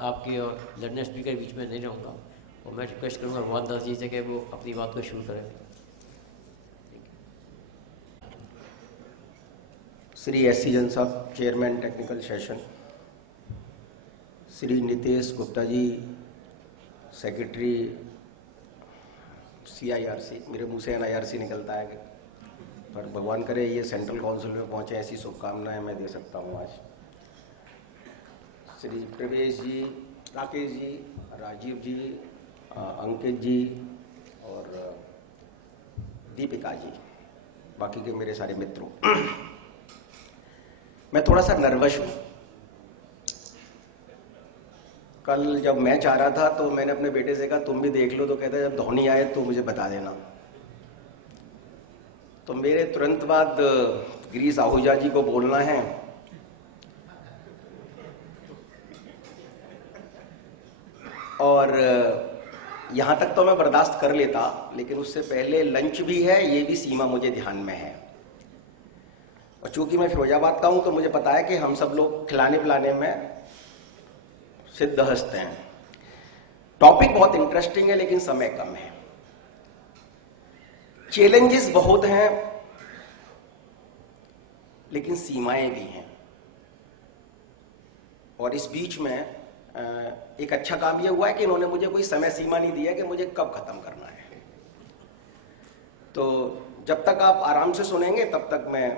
आपके और London speaker के बीच में नहीं रहूँगा और मैं रिक्वेस्ट करूँगा मोहन जी से कि वो अपनी बात को शुरू करें। श्री एस सी जन साहब, chairman technical session, Shri Nitesh Gupta ji, secretary CIRC, मेरे मुंह से NIRC निकलता है पर भगवान करे ये सेंट्रल काउंसिल में पहुंचे, ऐसी शुभकामनाएं मैं दे सकता हूं आज। श्री प्रवेश जी, राकेश जी, राजीव जी, अंकित जी और दीपिका जी, बाकी के मेरे सारे मित्रों। मैं थोड़ा सा नर्वस हूं। कल जब मैच आ रहा था तो मैंने अपने बेटे से कहा तुम भी देख लो, तो कहता जब धोनी आए तो मुझे बता देना। तो मेरे तुरंत बाद गिरीश आहूजा जी को बोलना है और यहां तक तो मैं बर्दाश्त कर लेता, लेकिन उससे पहले लंच भी है, ये भी सीमा मुझे ध्यान में है। और चूंकि मैं फिरोजाबाद का हूं तो मुझे पता है कि हम सब लोग खिलाने पिलाने में सिद्ध हस्त हैं। टॉपिक बहुत इंटरेस्टिंग है लेकिन समय कम है। चैलेंजेस बहुत हैं लेकिन सीमाएं भी हैं। और इस बीच में एक अच्छा काम यह हुआ है कि इन्होंने मुझे कोई समय सीमा नहीं दिया कि मुझे कब खत्म करना है। तो जब तक आप आराम से सुनेंगे तब तक मैं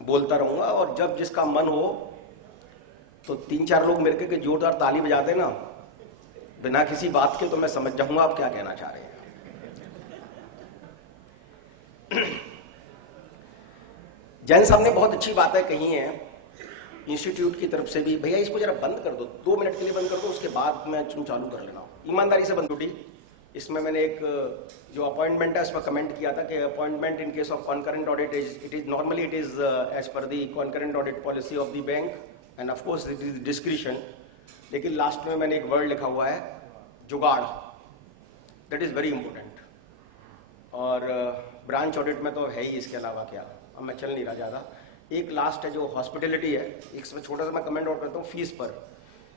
बोलता रहूंगा, और जब जिसका मन हो तो 3-4 लोग मिलकर के जोरदार ताली बजाते ना बिना किसी बात के, तो मैं समझ जाऊंगा आप क्या कहना चाह रहे हैं। जैन साहब ने बहुत अच्छी बातें कही हैं इंस्टीट्यूट की तरफ से भी। भैया इसको जरा बंद कर दो, 2 मिनट के लिए बंद कर दो, उसके बाद मैं चालू कर लेना। ईमानदारी से बंद टूटी। इसमें मैंने एक जो अपॉइंटमेंट है उसमें कमेंट किया था कि appointment in case of concurrent audit it is normally it is as per the concurrent audit policy of the bank and of course it is discretion. लेकिन लास्ट में मैंने एक वर्ड लिखा हुआ है jugaad, that is very important. और branch audit में तो है ही, इसके अलावा क्या। अब मैं चल नहीं रहा ज्यादा। एक लास्ट है जो हॉस्पिटलिटी है, इसमें छोटा सा मैं कमेंट और करता हूँ फीस पर।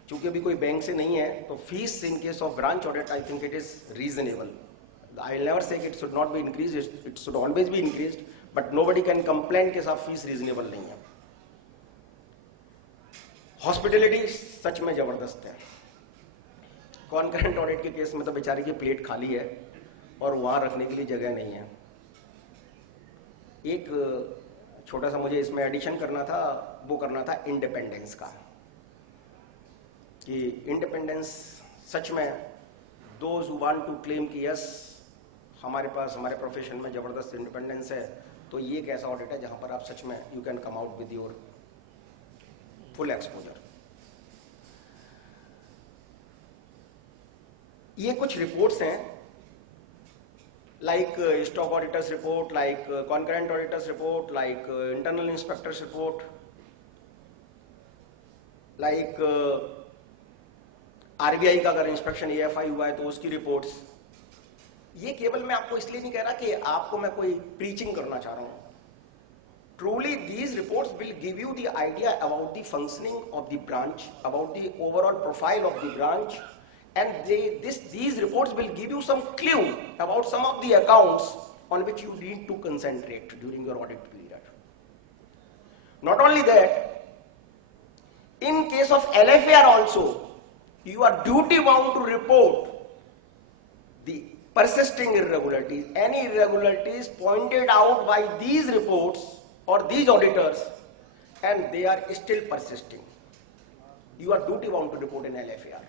चूंकि अभी कोई बैंक से नहीं है तो fees in case of branch audit I think it is reasonable. I will never से it should not be increase, it should always be increased, but nobody can complain के साथ फीस रीजनेबल नहीं है। Hospitality सच में जबरदस्त है। Concurrent audit के case में तो बेचारे की प्लेट खाली है और वहां रखने के लिए जगह नहीं है। एक छोटा सा मुझे इसमें एडिशन करना था, वो करना था इंडिपेंडेंस का, कि इंडिपेंडेंस सच में those who want to claim कि यस हमारे पास हमारे प्रोफेशन में जबरदस्त इंडिपेंडेंस है, तो ये एक ऐसा ऑडिट है जहां पर आप सच में you can come out with your full exposure. ये कुछ रिपोर्ट्स हैं like stock auditors report, like concurrent auditors report, like internal inspectors report, like RBI का अगर इंस्पेक्शन AFI हुआ है तो उसकी रिपोर्ट्स। ये केवल मैं आपको इसलिए नहीं कह रहा कि आपको मैं कोई प्रीचिंग करना चाह रहा हूं। Truly these reports will give you the idea about the functioning of the branch, about the overall profile of the branch, and these reports will give you some clue about some of the accounts on which you need to concentrate during your audit period. Not only that, in case of LFAR also, you are duty bound to report the persisting irregularities, any irregularities pointed out by these reports or these auditors and they are still persisting. You are duty bound to report in LFAR.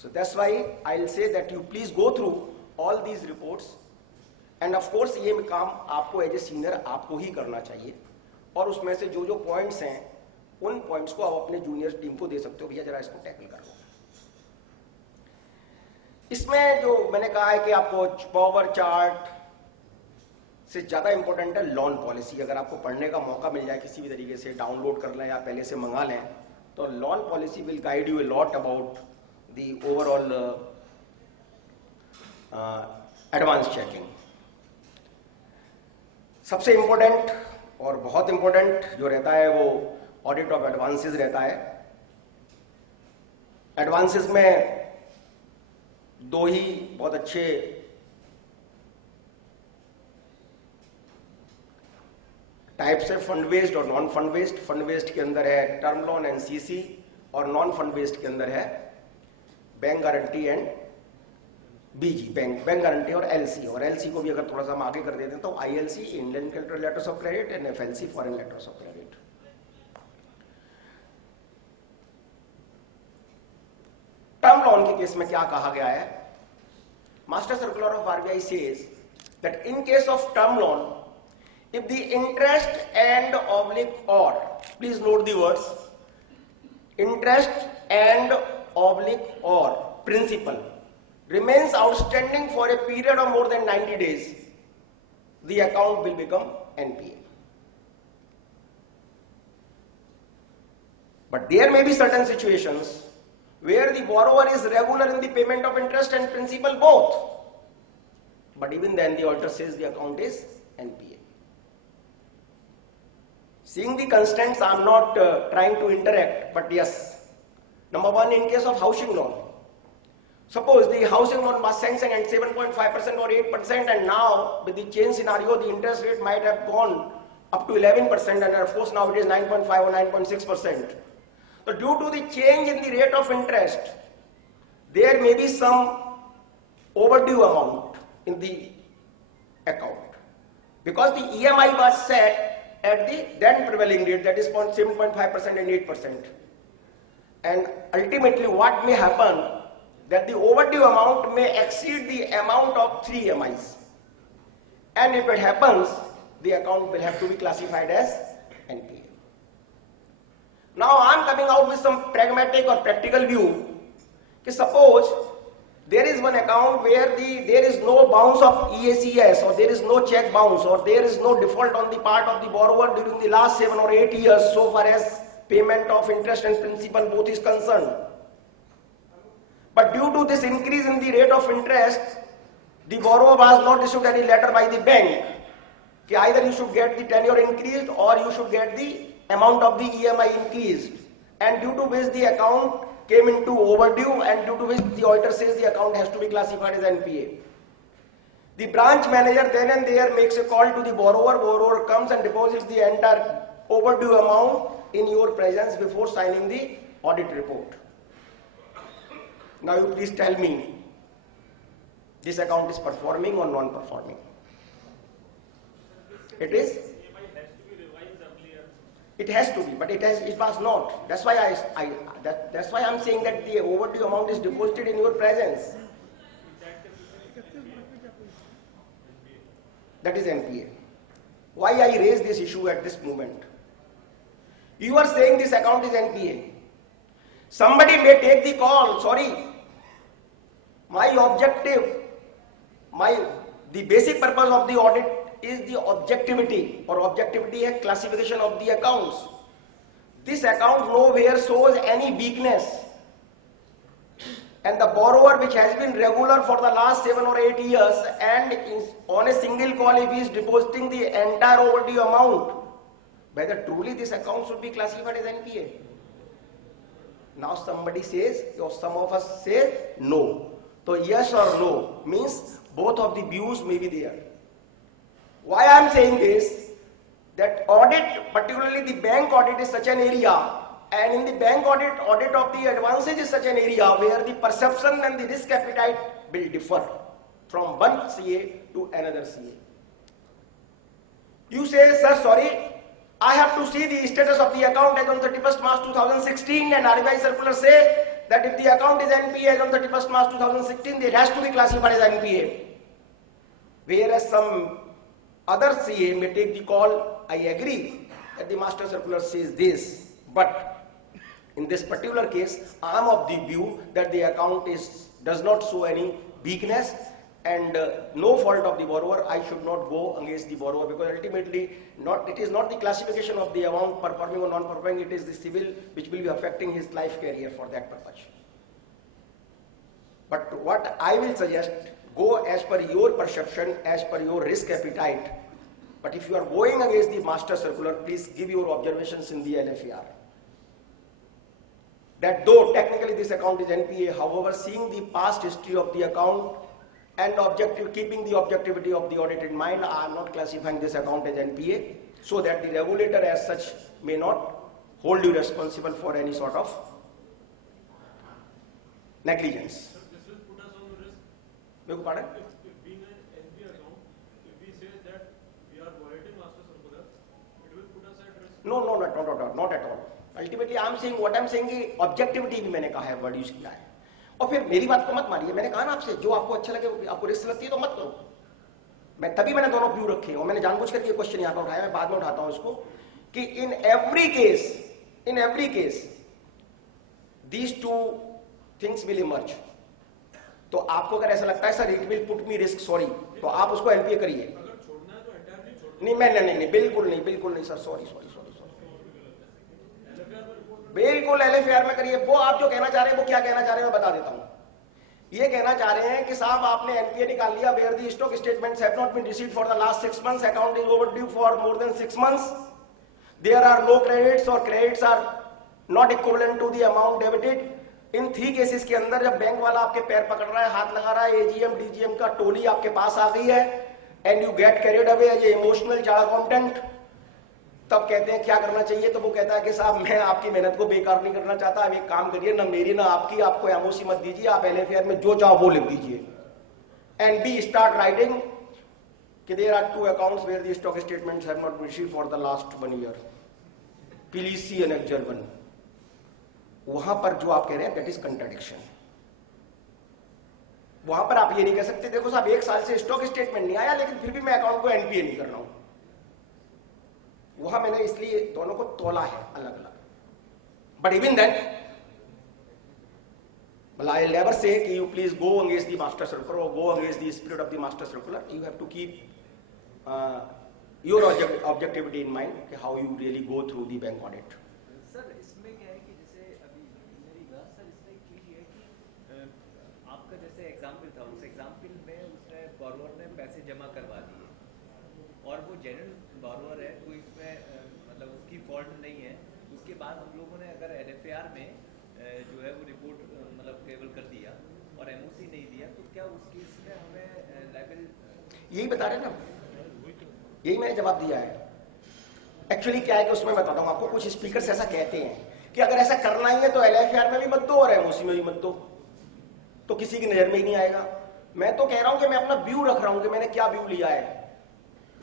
So that's why I'll say that you please go through all these reports, and of course ये काम आपको as a senior आपको ही करना चाहिए, और उसमें से जो जो पॉइंट्स हैं उन पॉइंट्स को आप अपने जूनियर टीम को दे सकते हो, भैया जरा इसको टैकल कर लो। इसमें जो मैंने कहा है कि आपको पावर चार्ट से ज्यादा इंपॉर्टेंट है लोन पॉलिसी। अगर आपको पढ़ने का मौका मिल जाए किसी भी तरीके से, डाउनलोड कर लें या पहले से मंगा लें, तो loan policy will guide U a lot about the overall advanced checking। सबसे इंपॉर्टेंट और बहुत इंपॉर्टेंट जो रहता है वो ऑडिट ऑफ एडवांसेस रहता है। एडवांसेस में दो ही बहुत अच्छे टाइप्स है, फंड बेस्ड और non fund based. Fund based के अंदर है टर्म लोन एंड सीसी, और नॉन फंड बेस्ड के अंदर है bank guarantee and BG, bank guarantee और एलसी। और एलसी को भी अगर थोड़ा सा हम आगे कर देते हैं तो ILC, Indian letters of credit, and FLC, foreign letters of credit. Term loan के केस में क्या कहा गया है? Master circular of RBI says that in case of term loan, if the interest and oblique or, please note the words, interest and oblique or principal remains outstanding for a period of more than 90 days, the account will become NPA. But there may be certain situations where the borrower is regular in the payment of interest and principal both, but even then the auditor says the account is NPA. Seeing the constants, I am not trying to interact, but yes. Number one, in case of housing loan, suppose the housing loan was sanctioned at 7.5% or 8%, and now with the change scenario, the interest rate might have gone up to 11%, and of course now it is 9.5 or 9.6%. So due to the change in the rate of interest, there may be some overdue amount in the account, because the EMI was set at the then prevailing rate, that is 7.5% and 8%. And ultimately what may happen, that the overdue amount may exceed the amount of 3 EMIs. And if it happens, the account will have to be classified as NPA. Now I am coming out with some pragmatic or practical view. Suppose there is one account where there is no bounce of EACS, or there is no check bounce, or there is no default on the part of the borrower during the last 7 or 8 years so far as payment of interest and principal both is concerned. But due to this increase in the rate of interest, the borrower was not issued any letter by the bank कि either you should get the tenure increased or you should get the amount of the EMI increased, and due to which the account came into overdue, and due to which the auditor says the account has to be classified as NPA. The branch manager then and there makes a call to the borrower comes and deposits the entire overdue amount in your presence before signing the audit report. Now you please tell me, this account is performing or non-performing? It is? It has to be, but it was not. That's why that's why I'm saying that the overdue amount is deposited in your presence. That is NPA. Why I raise this issue at this moment? You are saying this account is NPA. Somebody may take the call, sorry, my objective, the basic purpose of the audit is the objectivity, or objectivity is classification of the accounts. This account nowhere shows any weakness, and the borrower which has been regular for the last 7 or 8 years and is on a single call if he is depositing the entire overdue amount, whether truly this account should be classified as NPA. Now somebody says, or some of us say no. So yes or no means both of the views may be there. Why I am saying this, that audit, particularly the bank audit, is such an area, and in the bank audit of the advances is such an area where the perception and the risk appetite will differ from one CA to another CA. You say, sir, sorry, I have to see the status of the account as on 31st March 2016, and RBI circular say that if the account is NPA as on 31st March 2016, it has to be classified as NPA. Whereas some other CA may take the call, I agree that the master circular says this, but in this particular case, I am of the view that the account does not show any weakness, and no fault of the borrower. I should not go against the borrower, because ultimately it is not the classification of the amount performing or non-performing, it is the civil which will be affecting his life career for that purpose. But what I will suggest, go as per your perception, as per your risk appetite. But if you are going against the master circular, please give your observations in the LFAR. that though technically this account is NPA, however, seeing the past history of the account and keeping the objectivity of the audit in mind, I am not classifying this account as NPA, so that the regulator as such may not hold you responsible for any sort of negligence. Sir, this will put us on risk. Beg your pardon? If being an NPA account, if we say that we are violating master circular, it will put us at risk. No, not at all. Ultimately, I am saying what I am saying कि objectivity भी मैंने कहा है, word use किया है. और फिर मेरी बात को मत मानिए, मैंने कहा ना आपसे, जो आपको अच्छा लगे, आपको रिस्क लगती है तो मत करो. तभी मैंने दोनों व्यू रखे और मैंने जानबूझ करके क्वेश्चन यहाँ पर उठाया, मैं बाद में उठाता हूं इसको, कि in every case these two things will emerge. तो आपको अगर ऐसा लगता है sir it will put me risk, sorry, तो आप उसको एनपीए करिए. अगर छोड़ना है तो एंटायरली छोड़ना. नहीं, बिल्कुल नहीं सर, सॉरी, बिल्कुल एलएफआर में करिए. वो आप जो कहना चाह रहे हैं, वो क्या कहना चाह रहे हैं मैं बता देता हूं. ये कहना चाह रहे हैं कि साहब आपने एनपीए निकाल लिया, where the stock statements have not been received for the last 6 months, account is overdue for more than 6 months, there are no credits और credits are not equivalent to the amount debited. इन 3 cases के अंदर जब bank वाला आपके पैर पकड़ रहा है, हाथ लगा रहा है, एजीएम डीजीएम का टोली आपके पास आ गई है, and you get carried away as a emotional charge accountant, तब कहते हैं क्या करना चाहिए. तो वो कहता है कि साहब मैं आपकी मेहनत को बेकार नहीं करना चाहता, आप एक काम करिए, ना मेरी ना आपकी, आपको एमओसी मत दीजिए, आप एलएफआर में जो चाहो वो लिख दीजिए, एंड बी स्टार्ट राइटिंग कि there are 2 accounts where the stock statements have not received for the last 1 year, please see annexure 1. वहां पर जो आप कह रहे हैं दैट इज कंट्राडिक्शन. वहां पर आप ये नहीं कह सकते देखो साहब 1 साल से स्टॉक स्टेटमेंट नहीं आया लेकिन फिर भी मैं अकाउंट को एनपीए नहीं कर रहा हूं. वहां मैंने इसलिए दोनों को तोला है अलग अलग. But even then I will never say कि you please go against the master circular और go against the spirit of the master circular. You have to keep your objectivity in mind कि how you really go through the bank audit. Sir इसमें क्या है कि जैसे अभी मेरी बात सर इसमें एक चीज ये है कि आपका जैसे एग्जाम्पल था, उस एग्जाम्पल में उसने बॉरोवर ने पैसे जमा करवा दिए और वो जेन्युइन बॉरोवर है, कोई इसमें मतलब उसकी फॉल्ट नहीं है. उसके बाद हम लोगों ने अगर एलएफआर में जो है वो रिपोर्ट मतलब केवल कर दिया और एमओसी नहीं दिया, तो क्या उस केस में हमें लायबिल. यही बता रहे ना, यही मैंने जवाब दिया है. एक्चुअली क्या है कि उसमें बताता हूं आपको, कुछ स्पीकर्स ऐसा कहते हैं कि अगर ऐसा करना ही है तो एलएफआर में भी मत दो और एमओसी में भी मत दो, तो किसी की नजर में ही नहीं आएगा. मैं तो कह रहा हूं कि मैं अपना व्यू रख रहा हूं कि मैंने क्या व्यू लिया है.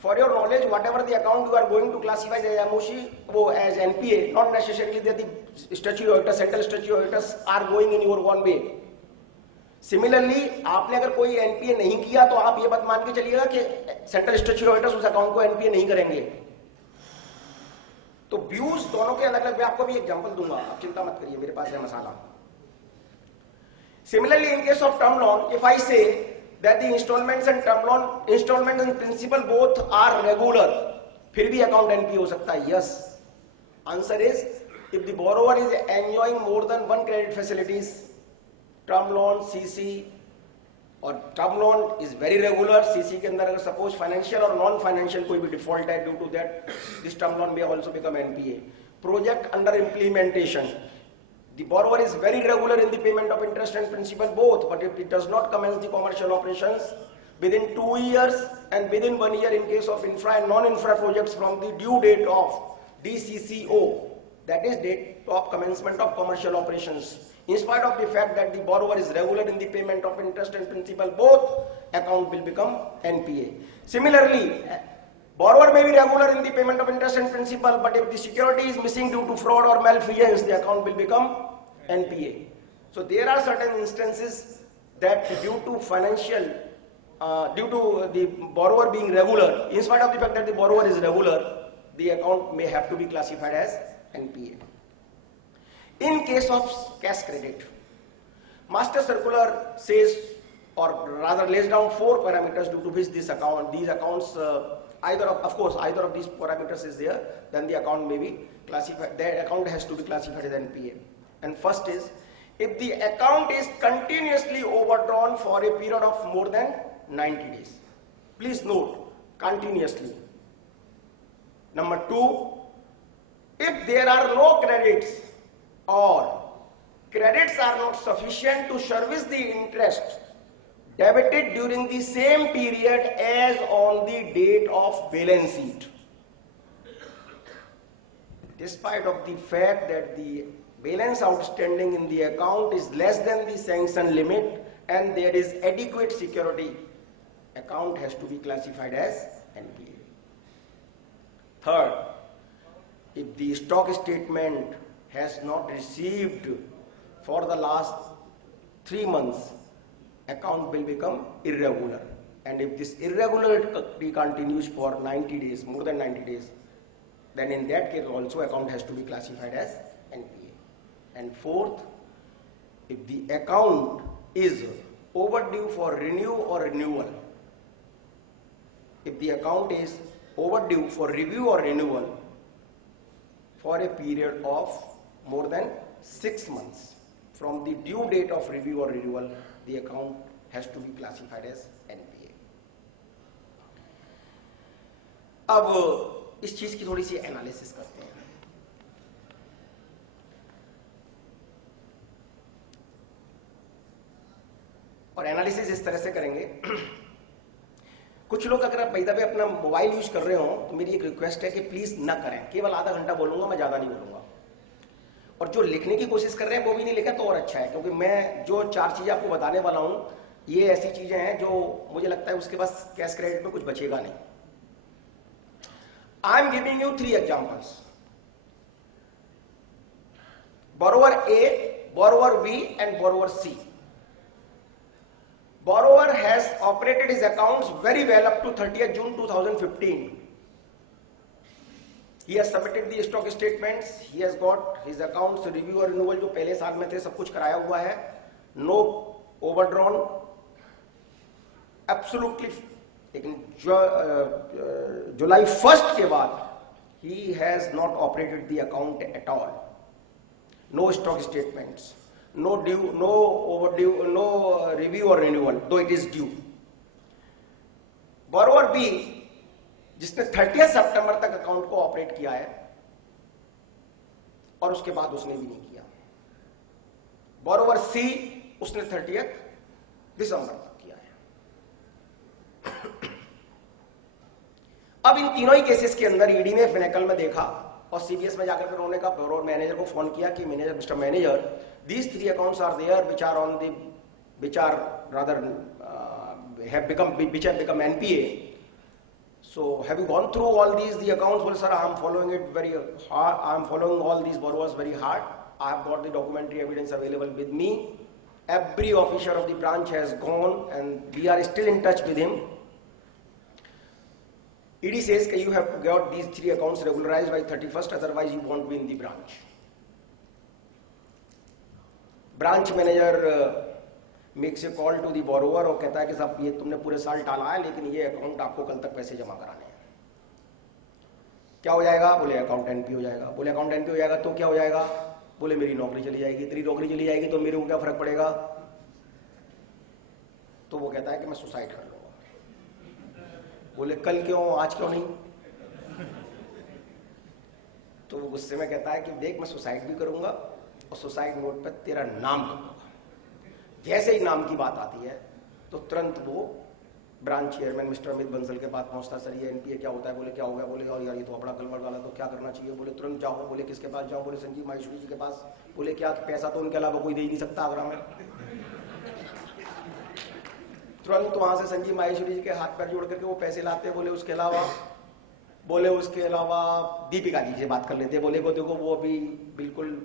For your knowledge, whatever the account you are going to classify as MOC, वो as NPA, not necessarily that the statutory auditors, central statutory auditors are going in your one way. Similarly आपने अगर कोई NPA नहीं किया तो आप ये बात मान के चलिएगा कि सेंट्रल स्टैट्यूटरी ऑडिटर्स उस अकाउंट को एनपीए नहीं करेंगे. तो व्यूज दोनों के अलग अलग. मैं आपको भी एग्जांपल दूंगा, आप चिंता मत करिए, मेरे पास है मसाला. Similarly in case of term loan, if I say that the instalments and term loan, instalment and principal both are regular, फिर भी अकाउंट एनपीए हो सकता है. Yes, answer is if the borrower is enjoying more than 1 credit facilities, term loan, CC, और term loan is very regular. CC के अंदर अगर suppose financial और नॉन फाइनेंशियल कोई भी डिफॉल्ट है, due to that this term loan may also become NPA. Project under implementation, the borrower is very regular in the payment of interest and principal both, but if it does not commence the commercial operations within 2 years and within 1 year in case of infra and non-infra projects from the due date of DCCO, that is date of commencement of commercial operations, in spite of the fact that the borrower is regular in the payment of interest and principal both, account will become NPA. Similarly, borrower may be regular in the payment of interest and principal, but if the security is missing due to fraud or malfeasance, the account will become NPA. So there are certain instances that due to financial, due to the borrower being regular, in spite of the fact that the borrower is regular, the account may have to be classified as NPA. In case of cash credit, master circular says, or rather lays down 4 parameters due to which these accounts, either of these parameters is there, then the account may be classified, the account has to be classified as NPA. And first is, if the account is continuously overdrawn for a period of more than 90 days. Please note, continuously. Number 2, if there are no credits or credits are not sufficient to service the interest debited during the same period as on the date of balance sheet. Despite of the fact that the balance outstanding in the account is less than the sanction limit and there is adequate security, account has to be classified as NPA. Third, if the stock statement has not received for the last 3 months, account will become irregular. And if this irregularity continues for 90 days, more than 90 days, then in that case also account has to be classified as NPA. And fourth, if the account is overdue for renew or renewal, if the account is overdue for review or renewal for a period of more than 6 months, from the due date of review or renewal, the account has to be classified as NPA. अब इस चीज की थोड़ी C analysis करते हैं। और analysis इस तरह से करेंगे, कुछ लोग अगर आप पैदा पे अपना मोबाइल यूज कर रहे हो तो मेरी एक रिक्वेस्ट है कि प्लीज ना करें, केवल आधा घंटा बोलूंगा, मैं ज्यादा नहीं बोलूंगा। और जो लिखने की कोशिश कर रहे हैं वो भी नहीं लिखा तो और अच्छा है, क्योंकि मैं जो 4 चीजें आपको बताने वाला हूं ये ऐसी चीजें हैं जो मुझे लगता है उसके पास कैश क्रेडिट में कुछ बचेगा नहीं। I am giving you 3 examples, borrower A, borrower B and borrower C. Borrower has operated his accounts very well up to 30th June 2015. He has submitted the stock statements, he has got his accounts review और renewal जो पहले साल में थे सब कुछ कराया हुआ है, no overdrawn, absolutely। लेकिन जुलाई 1st के बाद he has not operated the account at all, no stock statements, no due, no overdue, no review or renewal, though it is due। borrower B जिसने 30 सितंबर तक अकाउंट को ऑपरेट किया है और उसके बाद उसने भी नहीं किया। borrower C उसने 30 दिसंबर तक किया है। अब इन तीनों ही केसेस के अंदर ईडी ने फिनेकल में देखा और सीबीएस में जाकर फिर उन्होंने कहा, मैनेजर को फोन किया कि manager, mister manager, these 3 accounts are there which are on the, which are rather have become NPA. So have you gone through all the accounts? Well, sir, I am following it very hard. I am following all these borrowers very hard. I have got the documentary evidence available with me. Every officer of the branch has gone and we are still in touch with him. ED says that you have got these 3 accounts regularized by 31st, otherwise you won't be in the branch. Branch manager makes a call to the borrower और कहता है कि साहब ये तुमने पूरे साल टाला है लेकिन ये अकाउंट आपको कल तक पैसे जमा कराने हैं। क्या हो जाएगा? बोले अकाउंट एनपी हो जाएगा। बोले अकाउंट एनपी हो जाएगा तो क्या हो जाएगा? बोले मेरी नौकरी चली जाएगी। तेरी नौकरी चली जाएगी तो मेरे को क्या फर्क पड़ेगा? तो वो कहता है कि मैं सुसाइड कर लूंगा। बोले कल क्यों, आज क्यों नहीं? तो वो गुस्से में कहता है कि देख, मैं सुसाइड भी करूंगा और सुसाइड नोट पर तेरा नाम लिखूंगा। जैसे ही नाम की बात आती है तो तुरंत वो branch chairman mister Amit Bansal के पास पहुंचता। सर ये एनपीए क्या होता है? बोले क्या हो गया? बोले और यार ये तो अपना गड़बड़ वाला, तो क्या करना चाहिए? बोले तुरंत जाओ। बोले किसके पास जाओ? बोले संजीव माहेश्वरी जी के पास। बोले क्या पैसा तो उनके अलावा कोई दे ही नहीं सकता आगरा में। तुरंत वहां से संजीव माहेश्वरी जी के हाथ पैर जोड़ करके वो पैसे लाते। बोले उसके अलावा दीपिका जी से बात कर लेते। बोले को देखो वो अभी बिल्कुल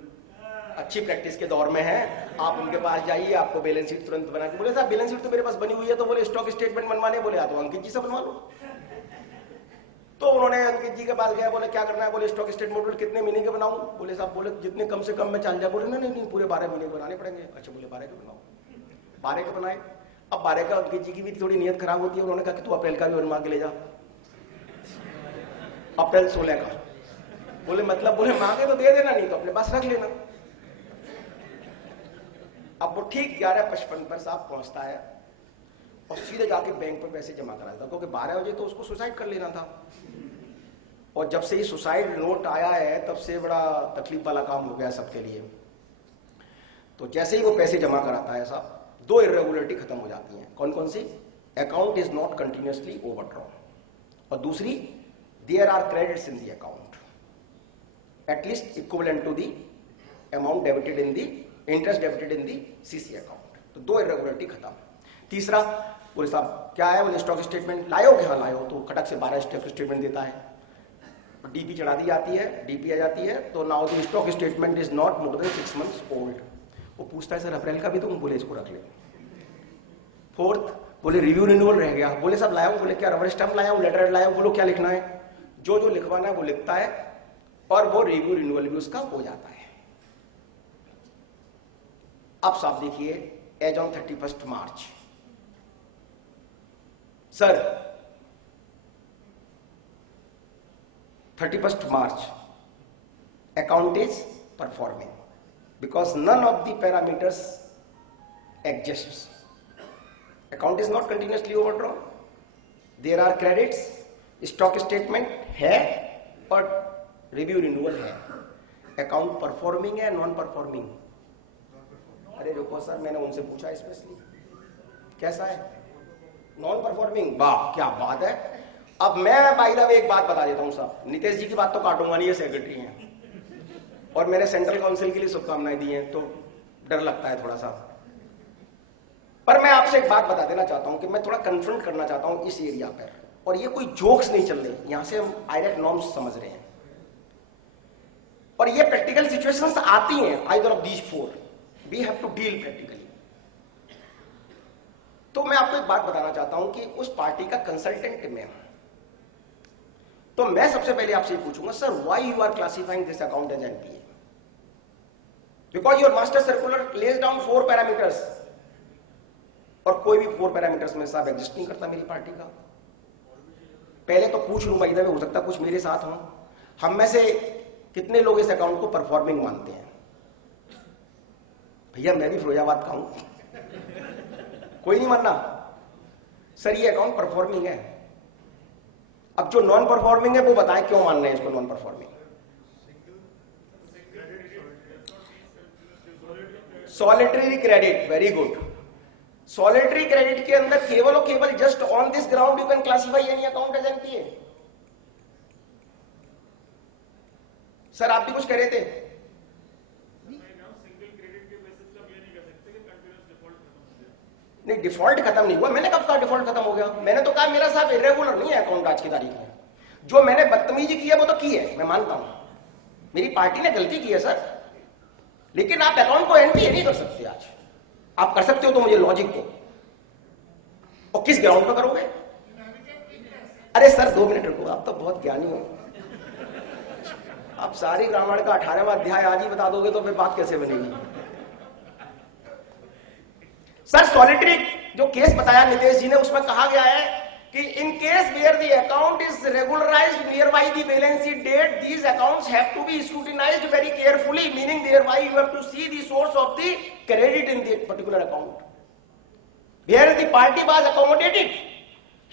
अच्छी प्रैक्टिस के दौर में है, आप उनके पास जाइए, आपको बैलेंस शीट तुरंत बना के। बोले साहब बैलेंस शीट तो मेरे पास बनी हुई है। तो बोले स्टॉक स्टेटमेंट बनवाने? बोले या तो अंकित जी से बनवा लो। तो उन्होंने अंकित जी के पास गया। बोले क्या करना है? बोले स्टॉक स्टेटमेंट कितने महीने के बनाऊं? बोले साहब बोले जितने कम से कम में चल जाए। बोले नहीं पूरे 12 महीने बनाने पड़ेंगे। अच्छा बोले 12 के बनाओ। 12 के बनाए। अब 12 का अंकित जी की भी थोड़ी नीयत खराब होती है। उन्होंने कहा कि तू अप्रैल का भी बनवा के ले जा। अप्रैल 16 का। बोले मतलब? बोले मांगे तो दे देना, नहीं तो अपने पास रख लेना। अब वो ठीक 11:55 पर साहब पहुंचता है और सीधे जाके बैंक पर पैसे जमा कराता था, क्योंकि 12 बजे तो उसको सुसाइड कर लेना था। और जब से ही सुसाइड नोट आया है तब से बड़ा तकलीफ वाला काम हो गया सबके लिए। तो जैसे ही वो पैसे जमा कराता है साहब, दो इरेगुलरिटी खत्म हो जाती हैं। कौन कौन सी? Account is not continuously overdrawn, और दूसरी there are credits in the account at least equivalent to the amount debited in the interest debited in the CC account. तो दो इरेगुलरिटी खत्म। तीसरा, बोले साहब क्या है? बोले स्टॉक स्टेटमेंट लाए हो? क्या लाए हो? तो खटक से 12 स्टॉक स्टेटमेंट देता है, डीपी चढ़ा दी जाती है, डीपी आ जाती है, तो now the stock statement is not more than 6 months old. वो पूछता है सर अप्रैल का भी दूं? बोले इसको रख ले। फोर्थ, बोले रिव्यू रिन्यूअल रह गया। बोले साहब लाया हूं? बोले क्या रबर स्टैंप लाया हूं, लेटर लाया हूं? बोलो क्या लिखना है? जो जो लिखवाना है वो लिखता है, और वो रिव्यू रिन्यूअल भी उसका हो जाता है। अब साहब देखिए, as on 31 March sir 31 March account is performing because none of the parameters exists. Account is not continuously overdrawn, there are credits, stock statement है और review renewal है। account performing है non performing? अरे रुको सर, मैंने उनसे पूछा specially कैसा है? Non performing. वाह क्या बात है। अब मैं बाय द वे एक बात बता देता हूं साहब, नितेश जी की बात तो काटूंगा नहीं, ये सेक्रेटरी हैं और मैंने सेंट्रल काउंसिल के लिए शुभकामनाएं दी हैं, तो डर लगता है थोड़ा सा। पर मैं आपसे एक बात बता देना चाहता हूं कि मैं थोड़ा कन्फ्रंट करना चाहता हूं इस एरिया पर, और ये कोई जोक्स नहीं चल रहे, यहां से हम डायरेक्ट नॉर्म्स समझ रहे हैं, और ये प्रैक्टिकल सिचुएशंस आती हैं। Either of these four we have to deal practically. तो मैं आपको एक बात बताना चाहता हूं कि उस पार्टी का कंसल्टेंट मैं हूं, तो मैं सबसे पहले आपसे पूछूंगा sir why you are classifying this account as NPA? Because your master circular lays down 4 parameters, और कोई भी 4 पैरामीटर्स में साहब एग्जिस्ट नहीं करता मेरी पार्टी का। पहले तो पूछ लूं भाई, हो सकता कुछ मेरे साथ हो, हम में से कितने लोग इस अकाउंट को परफॉर्मिंग मानते हैं? भैया मैं भी फिरोजाबाद का हूं, कोई नहीं मानना सर ये अकाउंट परफॉर्मिंग है। अब जो नॉन परफॉर्मिंग है वो बताएं क्यों मान रहे हैं इसको non performing? Solitary credit, very good. Solitary credit के अंदर केवल और केवल just on this ground you can classify any account as NPA. Sir आप भी कुछ कह रहे थे? नहीं डिफॉल्ट खत्म नहीं हुआ, मैंने कब कहा डिफॉल्ट खत्म हो गया? मैंने तो कहा मेरा साहब इरेगुलर नहीं है अकाउंट आज की तारीख में। जो मैंने बदतमीजी की है वो तो की है, मैं मानता हूं मेरी पार्टी ने गलती की है सर, लेकिन आप अकाउंट को एनपीए नहीं कर सकते आज। आप कर सकते हो तो मुझे लॉजिक दो, और किस ग्राउंड पर करोगे? अरे सर 2 मिनट रुको, आप तो बहुत ज्ञानी हो, आप सारी रामायण का 18वां अध्याय आज ही बता दोगे तो फिर बात कैसे बनेगी? सर सॉलिटरी जो केस बताया नितेश जी ने, उसमें कहा गया है कि in case where the account is regularised near by the balance sheet date, these accounts have to be scrutinised very carefully, meaning there by you have to see the source of the credit in the particular account. Where the party was accommodated,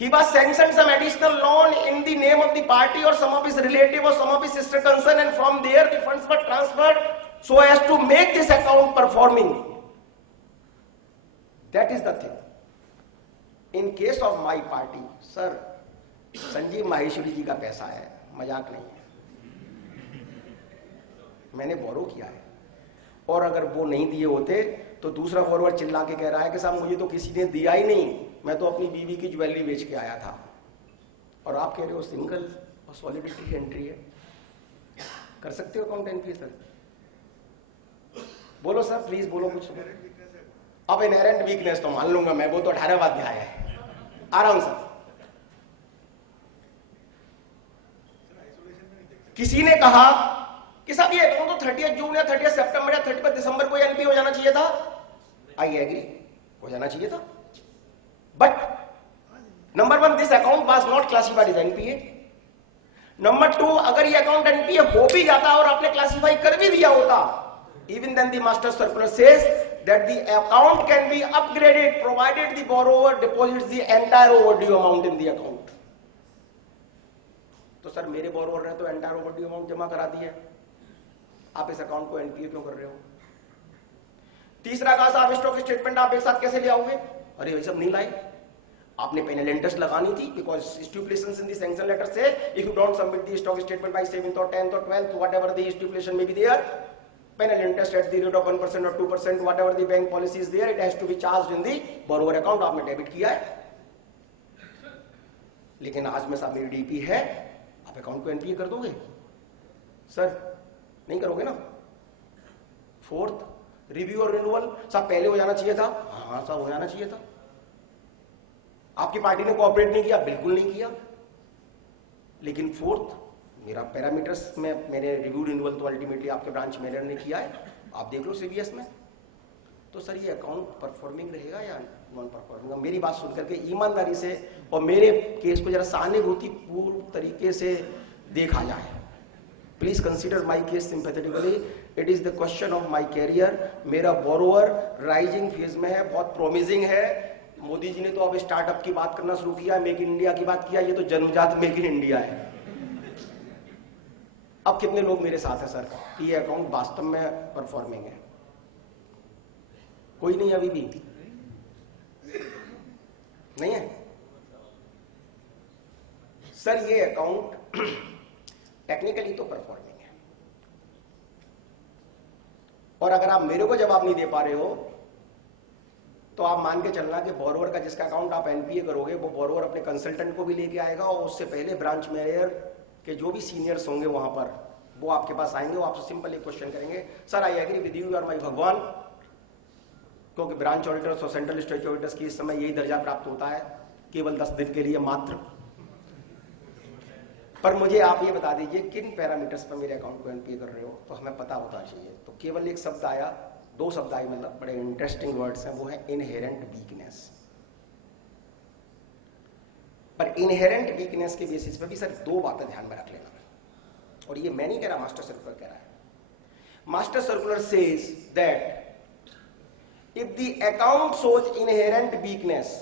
he was sanctioned some additional loan in the name of the party or some of his relative or some of his sister concern, and from there the funds were transferred so as to make this account performing. That is the thing. In case of my party, sir, Sanjeev Maheshwari ji का पैसा है, मजाक नहीं है, मैंने बोरो किया है, और अगर वो नहीं दिए होते तो दूसरा फॉरवर्ड चिल्ला के कह रहा है कि साहब मुझे तो किसी ने दिया ही नहीं, मैं तो अपनी बीवी की ज्वेलरी बेच के आया था, और आप कह रहे हो सिंगल और सॉलिडिटी एंट्री है। कर सकते हो अकाउंट एनपीए सर? बोलो सर प्लीज बोलो कुछ। अब इनहेरेंट वीकनेस तो मान लूंगा मैं, वो तो 18वां अध्याय है, आराम से। किसी ने कहा कि साहब ये अकाउंट तो 30 जून या 30 सितंबर या 31 दिसंबर को एनपीए हो जाना चाहिए था। आई एग्री, हो जाना चाहिए था, but number 1 this account was not classified as NPA. Number 2 अगर ये अकाउंट एनपीए हो भी जाता और आपने क्लासिफाई कर भी दिया होता, even then the master circular says that the account can be upgraded provided the borrower deposits the entire overdue amount in the account. तो सर मेरे बोरोवर ने तो एंटायर ओवरड्यू अमाउंट जमा करा दी है, आप इस अकाउंट को एनपीए क्यों कर रहे हो? तीसरा कहा साहब स्टॉक स्टेटमेंट आप एक साथ कैसे ले आओगे? अरे भाई सब नहीं लाए, आपने पेनल इंटरेस्ट लगानी थी, because stipulations in the sanction letter से if you don't submit the stock statement by 7th or 10th or 12th whatever the stipulation may be there, penal interest at the rate of 1% or 2% whatever the bank policy is there, it has to be charged in the borrower account. आपने debit किया है, लेकिन आज में साहब मेरी DP है, आप अकाउंट को एनपीए कर दोगे? सर नहीं करोगे ना। फोर्थ, रिव्यू और रिन्यूअल साहब पहले हो जाना चाहिए था। हाँ साहब हो जाना चाहिए था। आपकी पार्टी ने कोऑपरेट नहीं किया, बिल्कुल नहीं किया। लेकिन फोर्थ, मेरा पैरामीटर्स में मैंने रिव्यू रिन्यूअल तो अल्टीमेटली आपके ब्रांच मैनेजर ने किया है, आप देख लो सीबीएस में। तो सर ये अकाउंट परफॉर्मिंग रहेगा या नॉन परफॉर्मिंग? मेरी बात सुनकर के ईमानदारी से और मेरे केस को जरा सहानुभूतिपूर्ण तरीके से देखा जाए। Please consider my case sympathetically, it is the question of my career. मेरा बोरोवर राइजिंग फेज में है, बहुत प्रोमिसिंग है। मोदी जी ने तो अब स्टार्टअप की बात करना शुरू किया, मेक इन इंडिया की बात किया, ये तो जन्मजात मेक इन इंडिया है। अब कितने लोग मेरे साथ है सर कि ये अकाउंट वास्तव में परफॉर्मिंग है? कोई नहीं, अभी भी नहीं है सर। ये अकाउंट टेक्निकली तो परफॉर्मिंग है, और अगर आप मेरे को जवाब नहीं दे पा रहे हो तो आप मान के चलना कि बोरोवर का जिसका अकाउंट आप एनपीए करोगे वो बोरोवर अपने कंसल्टेंट को भी लेके आएगा, और उससे पहले ब्रांच मैनेजर के जो भी सीनियर्स होंगे वहां पर वो आपके पास आएंगे, वो आपसे सिंपल एक क्वेश्चन करेंगे, sir I agree with you are my bhagwan, क्योंकि ब्रांच ऑडिटर्स और सेंट्रल स्टेट ऑडिटर्स की इस समय यही दर्जा प्राप्त होता है, केवल 10 दिन के लिए मात्र। पर मुझे आप ये बता दीजिए किन पैरामीटर्स पर मेरे अकाउंट को एनपीए कर रहे हो, तो हमें पता होना चाहिए। तो केवल एक शब्द आया, 2 शब्द आए, मतलब बड़े इंटरेस्टिंग वर्ड्स हैं, वो है इनहेरेंट वीकनेस। पर इनहेरेंट वीकनेस के बेसिस पर भी सर 2 बातें ध्यान में रख लेना, और ये मैं नहीं कह रहा, मास्टर सर्कुलर कह रहा है। Master circular says that if the account shows inherent weakness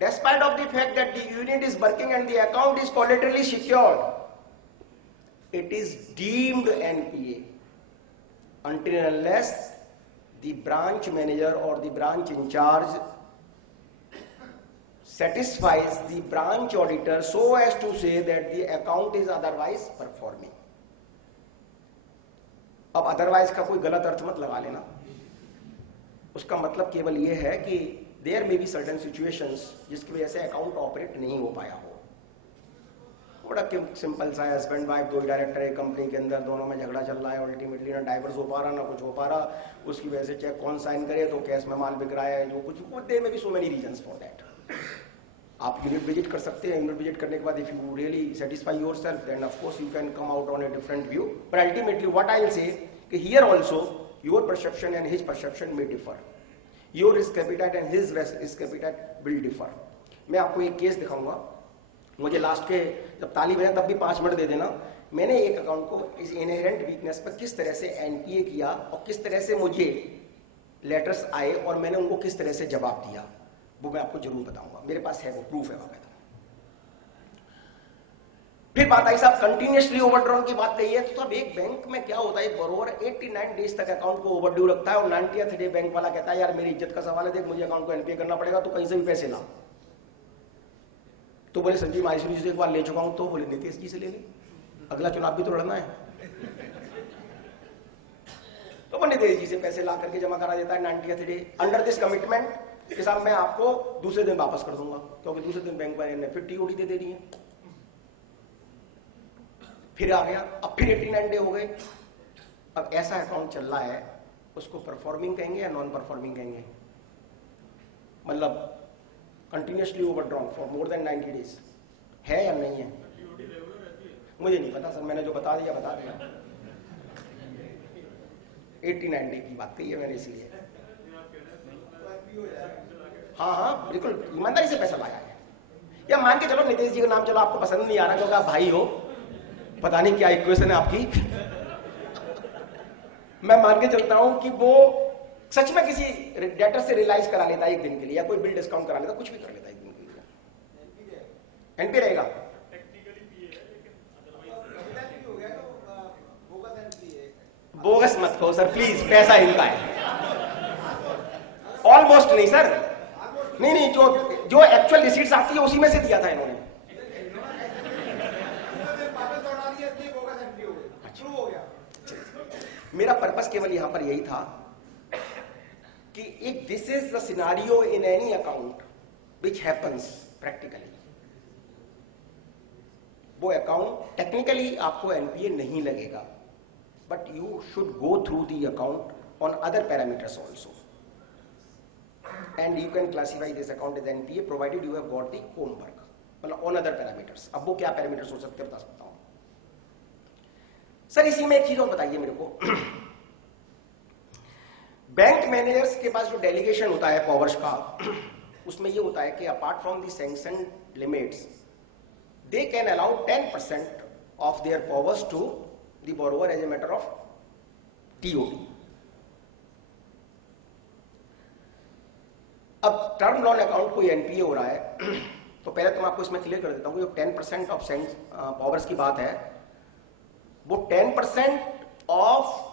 despite of the fact that the unit is working and the account is collaterally secured, it is deemed NPA until and unless the branch manager or the branch in charge satisfies the branch auditor so as to say that the account is otherwise performing. अब otherwise का कोई गलत अर्थ मत लगा लेना, उसका मतलब केवल यह है कि देयर में भी सर्टन सिचुएशंस जिसकी वजह से अकाउंट ऑपरेट नहीं हो पाया हो। बड़ा सिंपल सा है, हस्बैंड वाइफ 2 डायरेक्टर है कंपनी के अंदर, दोनों में झगड़ा चल रहा है, अल्टीमेटली ना डाइवर्स हो पा रहा ना कुछ हो पा रहा, उसकी वजह से चेक कौन साइन करे, तो कैश में माल बिक रहा है, जो कुछ देयर में भी so many reasons for that. आप यूनिट विजिट कर सकते हैं, यूनिट विजिट करने के बाद if you really satisfy yourself then of course you can come out on a different view, but ultimately what I will say कि here also your perception and his perception may differ, your risk appetite and his risk appetite will differ. मैं आपको एक case दिखाऊंगा, मुझे last के जब ताली बजा तब भी 5 मिनट दे देना। मैंने एक अकाउंट को इस इनहेरेंट वीकनेस पर किस तरह से एनपीए किया और किस तरह से मुझे लेटर्स आए और मैंने उनको किस तरह से जवाब दिया, वो मैं आपको जरूर बताऊंगा, मेरे पास है वो प्रूफ है वहां। फिर बात आई साहब कंटिन्यूअसली ओवरड्रॉन की बात कही है, तो अब एक बैंक में क्या होता है, बोरोवर 89 डेज तक अकाउंट को ओवरड्यू रखता है और 90th डे बैंक वाला कहता है यार मेरी इज्जत का सवाल है, देख मुझे अकाउंट को एनपीए करना पड़ेगा, तो कहीं से भी पैसे ला। तो बोले संजीव माहेश्वरी जी से एक बार ले चुका हूं, तो बोले नीतीश जी से ले ली, अगला चुनाव भी तो लड़ना है। तो वो नीतीश जी से पैसे ला करके जमा करा देता है 90th day under this commitment कि साहब मैं आपको दूसरे दिन वापस कर दूंगा, क्योंकि दूसरे दिन बैंक वाले ने फिर टीओडी दे दी है। फिर आ गया, अब फिर 89 डे हो गए। अब ऐसा अकाउंट चल रहा है, उसको परफॉर्मिंग कहेंगे या नॉन परफॉर्मिंग कहेंगे? मतलब continuously overdrawn for more then 90 days है या नहीं है? मुझे नहीं पता सर, मैंने जो बता दिया बता दिया। 89 डे की बात कही है मैंने, इसलिए हाँ बिल्कुल ईमानदारी से पैसा लाया है। या मान के चलो नीतीश जी का नाम चलो आपको पसंद नहीं आ रहा क्योंकि आप भाई हो, पता नहीं क्या इक्वेशन है आपकी। मैं मान के चलता हूं कि वो सच में किसी डेटर से रियलाइज करा लेता है 1 दिन के लिए, या कोई बिल डिस्काउंट करा लेता, कुछ भी कर लेता है 1 दिन के लिए। एनपी रहेगा, बोगस मत कहो सर प्लीज, पैसा इनका है। ऑलमोस्ट नहीं सर, नहीं नहीं, जो एक्चुअल रिसीट्स आती है उसी में से दिया था इन्होंने। मेरा पर्पस केवल यहां पर यही था कि if this is the scenario in any account which happens practically, वो अकाउंट टेक्निकली आपको एनपीए नहीं लगेगा, but you should go through the account on other parameters also, and you can classify this account as NPA provided you have got the homework, मतलब on other parameters. अब वो क्या parameters हो सकते हैं बता सकता हूं सर। इसी में एक चीज और बताइए मेरे को, बैंक मैनेजर्स के पास जो डेलीगेशन होता है पावर्स का, उसमें ये होता है कि apart from the sanction limits they can allow 10% of their powers to the borrower as a matter of TOD. अब टर्म लोन अकाउंट कोई एनपीए हो रहा है तो पहले तो मैं आपको इसमें क्लियर कर देता हूं, जो 10% ऑफ पावर्स की बात है, वो 10% of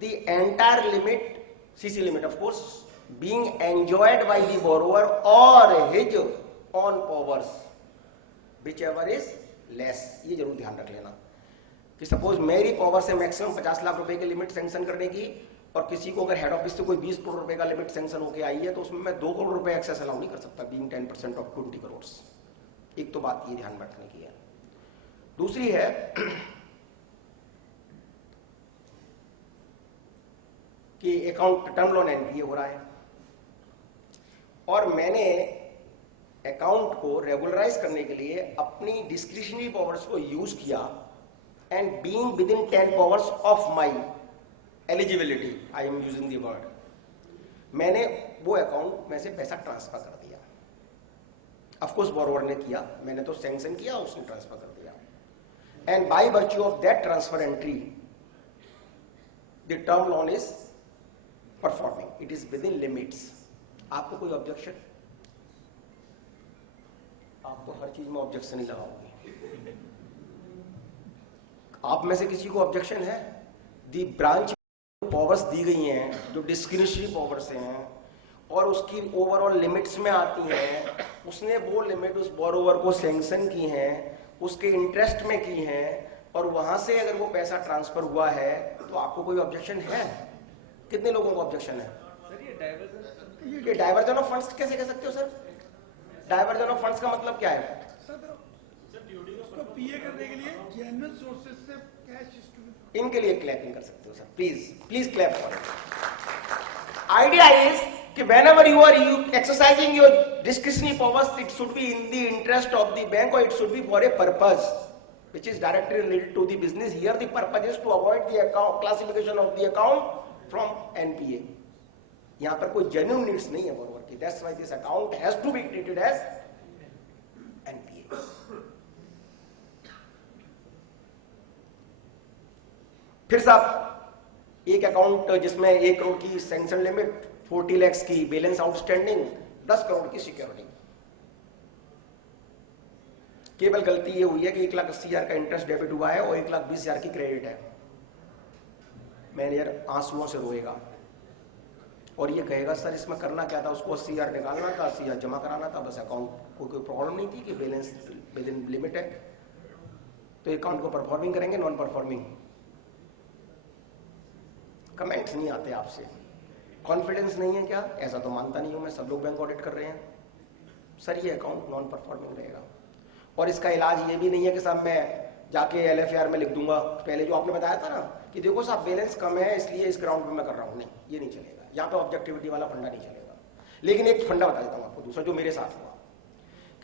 the entire limit, CC limit of course, being enjoyed by the borrower और his own powers whichever is less. ये जरूर ध्यान रख लेना कि सपोज मेरी पावर से मैक्सिमम 50 लाख रुपए की लिमिट सैंक्शन करने की, और किसी को अगर हेड ऑफिस से कोई 20 करोड़ रुपए का लिमिट सैंक्शन होकर आई है तो उसमें मैं 2 करोड़ रुपए एक्सेस अलाउ नहीं कर सकता, बीइंग 10% ऑफ 20 करोड़। एक तो बात ये ध्यान रखने की है। दूसरी है कि अकाउंट टर्म लोन एनपीए हो रहा है और मैंने अकाउंट को रेगुलराइज करने के लिए अपनी डिस्क्रिशनरी पावर्स को यूज किया, and being with in 10 powers of my eligibility, I am using the word, मैंने वो अकाउंट में से पैसा ट्रांसफर कर दिया। ऑफ कोर्स बोरोवर ने किया, मैंने तो सैंक्शन किया, उसने ट्रांसफर कर दिया, and by virtue of that transfer entry the term loan is performing, it is with in limits. आपको कोई ऑब्जेक्शन? आप तो हर चीज में ऑब्जेक्शन ही लगाओगे। आप में से किसी को ऑब्जेक्शन है? दी ब्रांच पावर्स दी गई हैं जो डिस्क्रिशनरी पावर्स हैं और उसकी ओवरऑल लिमिट्स में आती हैं, उसने वो लिमिट उस बोरोवर को सैंक्शन की हैं, उसके इंटरेस्ट में की हैं, और वहां से अगर वो पैसा ट्रांसफर हुआ है तो आपको कोई ऑब्जेक्शन है? कितने लोगों को ऑब्जेक्शन है? ये डाइवर्जन ऑफ फंड्स कैसे कह सकते हो सर? डाइवर्जन ऑफ फंड्स का मतलब क्या है? उसको पीए करने के लिए जेन्युइन सोर्सेज से कैश इनके लिए क्लैपिंग कर सकते हो sir, please clap for it. Idea is कि whenever you are exercising your discretionary powers, it should be in the interest of the bank or it should be for a purpose which is directly related to the business. Here the purpose is to avoid the account classification of the account from NPA. यहां पर कोई genuine needs नहीं है borrower की, that's why this account has to be treated as NPA. फिर साहब एक account जिसमें 1 करोड़ की सैंक्शन लिमिट, 40 लाख की बैलेंस आउटस्टैंडिंग, 10 करोड़ की सिक्योरिटी। केवल गलती ये हुई है कि 1,80,000 का इंटरेस्ट डेबिट हुआ है और 1,20,000 की क्रेडिट है। मैनेजर आंसुओं से रोएगा और ये कहेगा सर इसमें करना क्या था, उसको 80,000 निकालना था, 80,000 जमा कराना था, बस अकाउंट को कोई प्रॉब्लम नहीं थी कि बैलेंस विद इन लिमिट है। तो अकाउंट को परफॉर्मिंग करेंगे, नॉन परफॉर्मिंग। कमेंट्स नहीं आते आपसे, कॉन्फिडेंस नहीं है क्या? ऐसा तो मानता नहीं हूं मैं, सब लोग बैंक ऑडिट कर रहे हैं। सर ये अकाउंट नॉन परफॉर्मिंग रहेगा और इसका इलाज ये भी नहीं है कि साहब मैं जाके LFAR में लिख दूंगा, पहले जो आपने बताया था ना कि देखो साहब बैलेंस कम है इसलिए इस ग्राउंड पे मैं कर रहा हूं। नहीं, ये नहीं चलेगा, यहाँ पे ऑब्जेक्टिविटी वाला फंडा नहीं चलेगा। लेकिन एक फंडा बता देता हूं आपको दूसरा जो मेरे साथ हुआ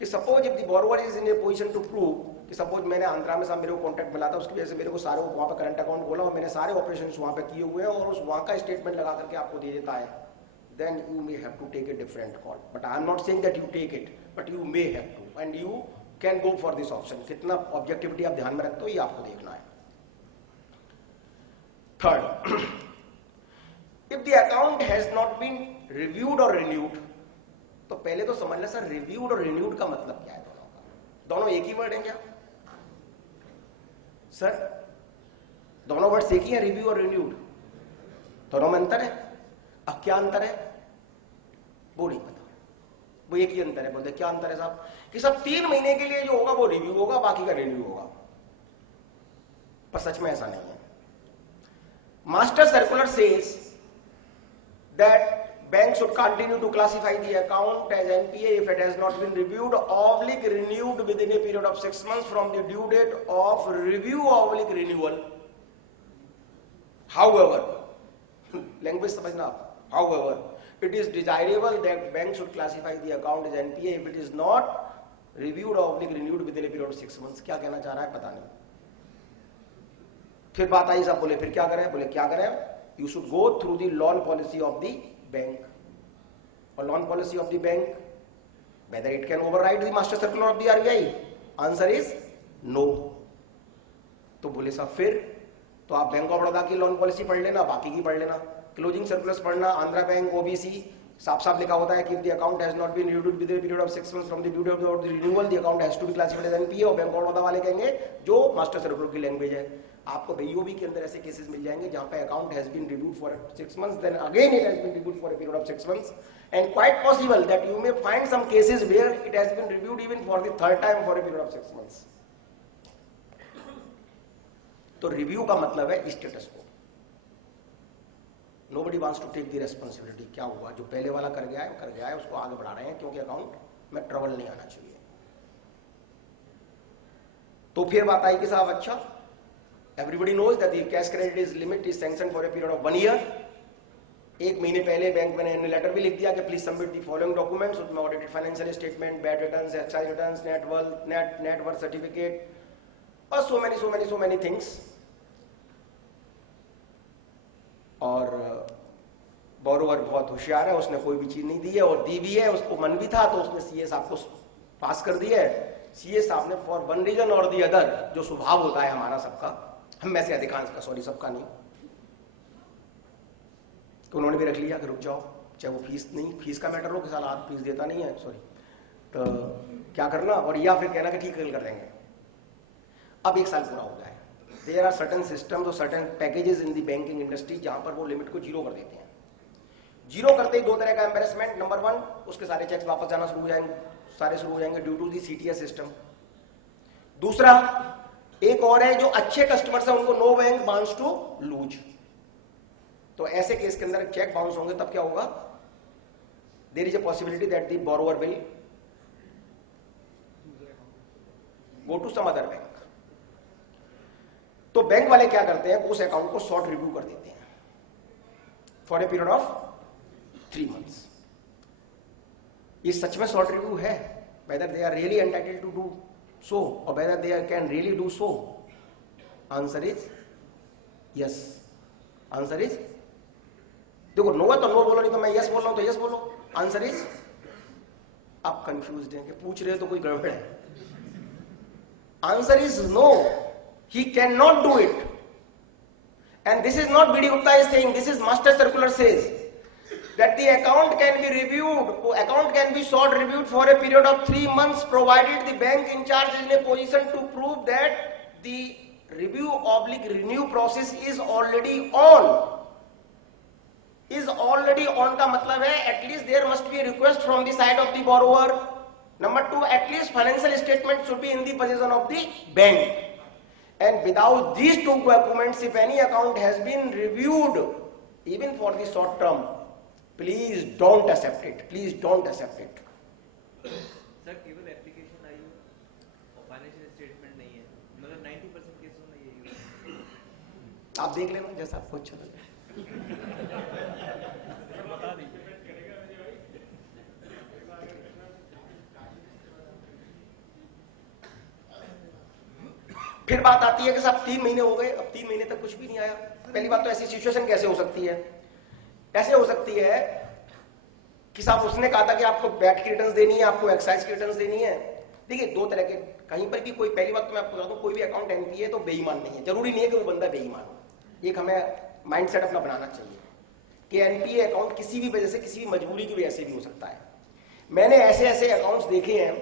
कि suppose if the borrower is in a position to prove कि सपोज मैंने आंध्रा में साहब मेरे को कॉन्टैक्ट मिला था, उसकी वजह से मेरे को सारे वहां पे करंट अकाउंट खोला और मैंने सारे ऑपरेशन वहां पे किए हुए हैं और उस वहां का स्टेटमेंट लगा करके आपको दे देता है, then you may have to take a different call. But I am not saying that you take it, but you may have to, and you can go for this option. कितना objectivity आप ध्यान में रखते हो ये आपको देखना है। Third, if the account has not been reviewed or renewed, तो पहले तो समझ लें सर रिव्यूड और रिन्यूड का मतलब क्या है दोनों का? दोनों एक ही वर्ड है क्या सर? दोनों वर्ड्स एक ही है, रिव्यू और रिन्यूड? दोनों में अंतर है। अब क्या अंतर है? वो नहीं पता। वो एक ही अंतर है। बोलते क्या अंतर है साहब? कि सब 3 महीने के लिए जो होगा वो रिव्यू होगा, बाकी का रिन्यू होगा। पर सच में ऐसा नहीं है। Master circular says that bank should continue to classify the account as NPA if it has not been reviewed / renewed within a period of 6 months from the due date of review / renewal. However, language समझना आप. However, it is desirable that bank should classify the account as NPA if it is not reviewed / renewed within a period of 6 months. क्या कहना चाह रहा है पता नहीं. फिर बात आई, सब बोले फिर क्या करें? बोले क्या करें? You should go through the loan policy of the bank. Or loan policy of the bank, whether it can override the master circular of the RBI. Answer is no. तो बोले साहब फिर तो आप बैंक ऑफ बड़ौदा की loan policy पढ़ लेना, बाकी की पढ़ लेना, क्लोजिंग सर्कुलर्स पढ़ना, आंध्रा बैंक, ओबीसी, साफ साफ लिखा होता है कि the account has not been renewed within period of 6 months from the due date of the renewal the account has to be classified as NPA. और बैंक ऑफ बड़ौदा वाले कहेंगे जो मास्टर सर्कुलर की लैंग्वेज है। आपको BOB के अंदर ऐसे केसेस मिल जाएंगे जहां पे account has been reviewed for 6 months, then again it has been reviewed for a period of 6 months, and quite possible that you may find some cases where it has been reviewed even for the third time for a period of 6 months. तो review का मतलब है status को। Nobody wants to take the responsibility. क्या हुआ? जो पहले वाला कर गया है उसको आगे बढ़ा रहे हैं क्योंकि अकाउंट में ट्रबल नहीं आना चाहिए। तो फिर बात आई कि साहब अच्छा, everybody knows that the cash credit limit is sanction for a period of 1 year. 1 महीने पहले बैंक मैंने लेटर भी लिख दिया कि please submit the following documents, उसमें audited financial statement, VAT returns, excise returns, net worth certificate और so many things. और बोरोवर बहुत होशियार है, उसने कोई भी चीज नहीं दी है, और दी भी है उसको मन भी था तो उसने सीए साहब को पास कर दिया है। सीए साहब ने फॉर वन रीजन और दी अदर, जो स्वभाव होता है हमारा सबका, हम में से अधिकांश का, सॉरी सबका नहीं, तो उन्होंने भी रख लिया कि रुक जाओ, चाहे वो फीस का मैटर हो कि साला आप फीस देता नहीं है, सॉरी, तो क्या करना, और या फिर कहना कि ठीक कर देंगे। अब 1 साल पूरा हो गया है। There are certain systems और certain packages in the banking industry जहां पर वो लिमिट को 0 कर देते हैं। 0 करते ही 2 तरह का एम्बेरसमेंट। नंबर 1, उसके सारे चेक्स वापस जाना शुरू हो जाएंगे due to the CTS system. दूसरा एक और है, जो अच्छे कस्टमर्स हैं उनको no bank wants to lose. तो ऐसे केस के अंदर चेक बाउंस होंगे तब क्या होगा? There is a possibility that the borrower will go to some other bank. तो बैंक वाले क्या करते हैं, उस अकाउंट को शॉर्ट रिव्यू कर देते हैं for a period of 3 months. ये सच में शॉर्ट रिव्यू है? Whether they are really entitled to do so और whether they are can really do so? Answer is yes. Answer is, देखो नो है तो नो बोलो, नहीं तो मैं यस बोल रहा हूं तो यस बोलो। आंसर इज, आप कंफ्यूज्ड हैं कि पूछ रहे हो तो कोई गड़बड़ है। Answer is no, he cannot do it, and this is not BD Gupta is saying, this is master circular says that the account can be reviewed, account can be short reviewed for a period of 3 months provided the bank in charge is in a position to prove that the review / renew process is already on। is already on का मतलब है at least there must be a request from the side of the borrower। Number 2, at least financial statement should be in the possession of the bank। And without these 2 documents, if any account has been reviewed, even for the short term, please don't accept it. Please don't accept it. Sir केवल application आई और financial statement नहीं है, मतलब 90% केसों में यही है। आप देख लेना जैसा आपको अच्छा लगे। फिर बात आती है कि साहब 3 महीने हो गए, अब 3 महीने तक कुछ भी नहीं आया। पहली बात तो ऐसी सिचुएशन कैसे हो सकती है? ऐसे हो सकती है कि साहब उसने कहा था कि आपको बैट की रिटर्न्स देनी है, आपको एक्साइज की रिटर्न्स देनी है। देखिए 2 तरह के, कहीं पर भी कोई, पहली बात तो मैं आपको बता दूं, कोई भी अकाउंट एनपीए तो बेईमान नहीं है। जरूरी नहीं है कि वो बंदा बेईमान हो। एक हमें माइंडसेट अपना बनाना चाहिए कि एनपीए अकाउंट किसी भी वजह से, किसी भी मजबूरी की वजह से भी हो सकता है। मैंने ऐसे अकाउंट्स देखे हैं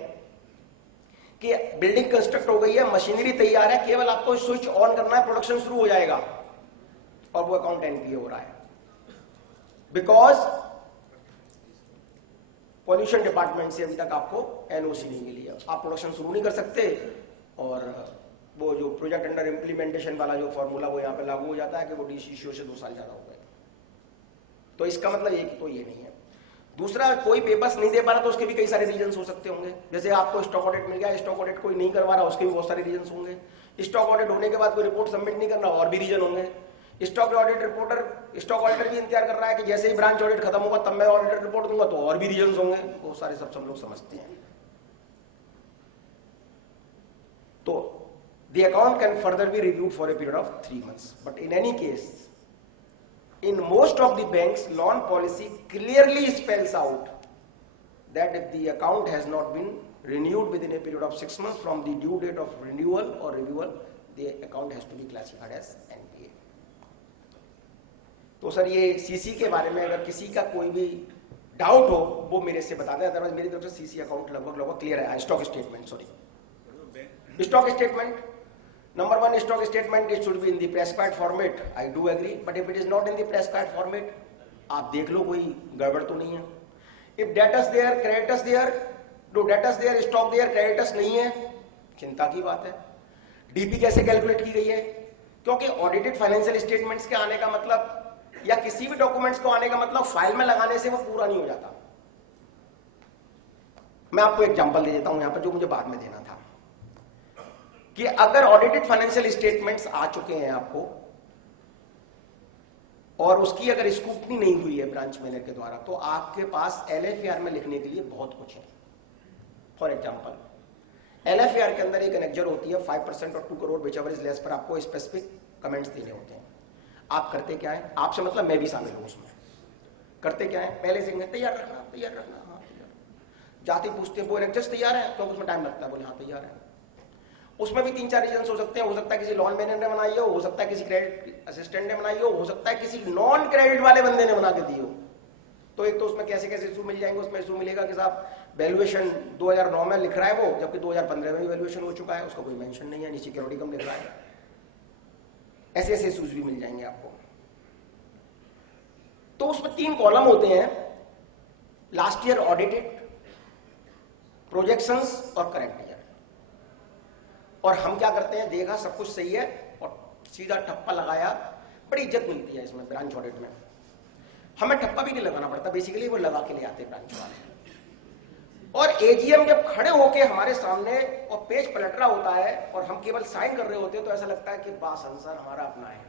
कि बिल्डिंग कंस्ट्रक्ट हो गई है, मशीनरी तैयार है, केवल आपको स्विच ऑन करना है, प्रोडक्शन शुरू हो जाएगा, और वो अकाउंट एनपीए हो रहा है। बिकॉज पॉल्यूशन डिपार्टमेंट से अभी तक आपको एनओसी नहीं मिली है, आप प्रोडक्शन शुरू नहीं कर सकते, और वो जो प्रोजेक्ट अंडर इम्प्लीमेंटेशन वाला जो फॉर्मूला वो यहाँ पे लागू हो जाता है कि वो डीसीसीओ से 2 साल ज्यादा हो गए। तो इसका मतलब एक तो ये नहीं है। दूसरा, कोई पेपर्स नहीं दे पा रहा तो उसके भी कई सारे रीजंस हो सकते होंगे। जैसे आपको स्टॉक ऑडिट मिल गया, स्टॉक ऑडिट कोई नहीं करवा रहा, उसके भी बहुत सारे रीजंस होंगे। स्टॉक ऑडिट होने के बाद कोई रिपोर्ट सबमिट नहीं करना, और भी रीजन होंगे। Stock audit reporter, stock auditor भी इंतजार कर रहा है कि जैसे ही ब्रांच ऑडिट खत्म होगा तब मैं ऑडिटर रिपोर्ट दूंगा, तो और भी रीजन होंगे, बहुत सारे सब लोग समझते हैं। तो the account can further be reviewed for a period of 3 months, but in any case, in most of the banks, loan policy clearly spells out that if the account has not been renewed within a period of 6 months from the due date of renewal or reviewal, the account has to be classified as NPA. तो sir ये CC के बारे में अगर किसी का कोई भी डाउट हो वो मेरे से बता दें, अदरवाइज मेरी तरफ से सीसी अकाउंट लगभग क्लियर है। Stock statement, sorry, stock statement, number 1, stock statement, it should be in the prescribed format. I do agree, but if it is not in the prescribed format, आप देख लो कोई गड़बड़ तो नहीं है। If debtors there, creditors there, no debtors there, stock there, creditors नहीं है, चिंता की बात है। डीपी कैसे कैलकुलेट की गई है? क्योंकि ऑडिटेड फाइनेंशियल स्टेटमेंट्स के आने का मतलब या किसी भी डॉक्यूमेंट्स को आने का मतलब फाइल में लगाने से वो पूरा नहीं हो जाता। मैं आपको एग्जांपल दे देता हूं यहां पर, जो मुझे बाद में देना था, कि अगर ऑडिटेड फाइनेंशियल स्टेटमेंट्स आ चुके हैं आपको और उसकी अगर स्क्रूटनी नहीं हुई है ब्रांच मैनेजर के द्वारा, तो आपके पास एलएफआर में लिखने के लिए बहुत कुछ है। फॉर एग्जांपल, एलएफआर के अंदर एक एनेक्जर होती है 5% और 2 करोड़ whichever is less पर आपको स्पेसिफिक कमेंट्स देने होते हैं। आप करते क्या है, आपसे मतलब मैं भी शामिल हूं उसमें, करते क्या है, पहले से तैयार रखना, हाँ तैयार, जाते पूछते हैं वो एनेक्जर्स तैयार है, तो उसमें टाइम लगता है, बोले हाँ तैयार है। उसमें भी 3-4 रीजन हो सकते हैं, हो सकता है किसी लोन मैनेजर ने बनाई हो सकता है किसी क्रेडिट असिस्टेंट ने बनाई हो सकता है किसी नॉन क्रेडिट वाले बंदे ने बना के दी हो। तो एक तो उसमें कैसे कैसे इशू मिल जाएंगे, उसमें इशू मिलेगा कि साहब वैल्यूएशन 2009 में लिख रहा है वो, जबकि 2015 में भी वैल्यूएशन हो चुका है, उसका कोई मेंशन नहीं है, नीचे सिक्योरिटी कम लिख रहा है। ऐसे ऐसे इशूज भी मिल जाएंगे आपको। तो उसमें 3 कॉलम होते हैं, लास्ट ईयर ऑडिटेड, प्रोजेक्शंस और करंट ईयर। और हम क्या करते हैं, देखा सब कुछ सही है और सीधा ठप्पा लगाया, बड़ी इज्जत मिलती है इसमें ब्रांच ऑडिट में। हमें ठप्पा भी नहीं लगाना पड़ता, बेसिकली वो लगा के ले आते ब्रांच वाले। और एजीएम जब खड़े होके हमारे सामने और पेज पलट रहा होता है और हम केवल साइन कर रहे होते हैं, तो ऐसा लगता है कि बास आंसर हमारा अपना है।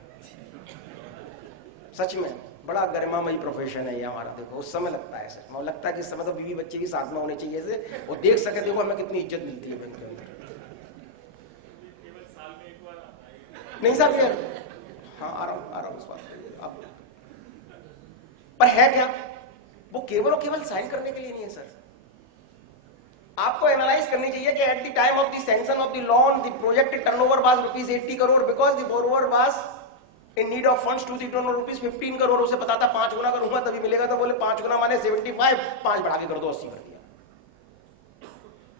सच में बड़ा गरिमामयी प्रोफेशन है ये हमारा। देखो उस समय लगता है सर, मुझे लगता है कि इस समय तो बीवी बच्चे भी साथ में होने चाहिए से, और देख सके देखो हमें कितनी इज्जत मिलती है बैंक के अंदर। नहीं सर यार, हाँ आ रहा हूँ इस बात आप, पर है क्या, वो केवल और केवल साइन करने के लिए नहीं है सर। आपको एनालाइज करनी चाहिए कि at the time of the sanction of the loan the projected turnover was rupees 80 crore because the borrower was in need of funds to the turn rupees 15 crore. उसे पता था 5 गुना करूंगा तभी मिलेगा, तो बोले 5 गुना माने 75, 5 बढ़ा के कर दो 80 कर दिया,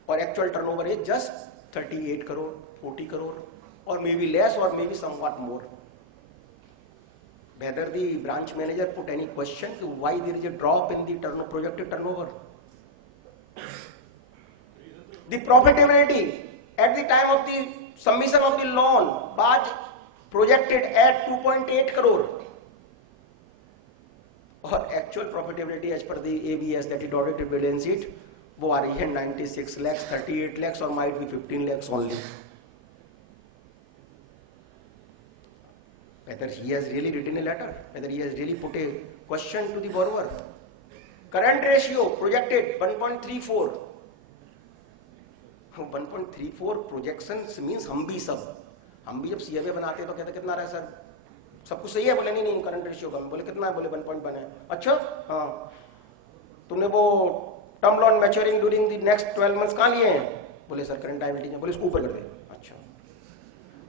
और actual turnover is just 38 crore 40 crore or maybe less or maybe somewhat more. Whether the branch manager put any question to why there is a drop in the projected turnover. The profitability at the time of the submission of the loan was projected at 2.8 crore. और actual profitability as per the ABS, that is audited balance sheet, वो आ रही है 96 lakhs, 38 lakhs or might be 15 lakhs only. Whether he has really written a letter, whether he has really put a question to the borrower. Current ratio projected 1.34. 1.34 projections means हम भी जब CAB बनाते हैं तो कहते कितना रहा है सर, सब कुछ सही है, बोले नहीं करंट रेशियो कम, बोले कितना है, बोले 1.1 है। अच्छा हाँ, तुमने वो term loan maturing during the next 12 months कहाँ लिए हैं, बोले सर करंट लायबिलिटीज, बोले इसको ऊपर कर दे। अच्छा,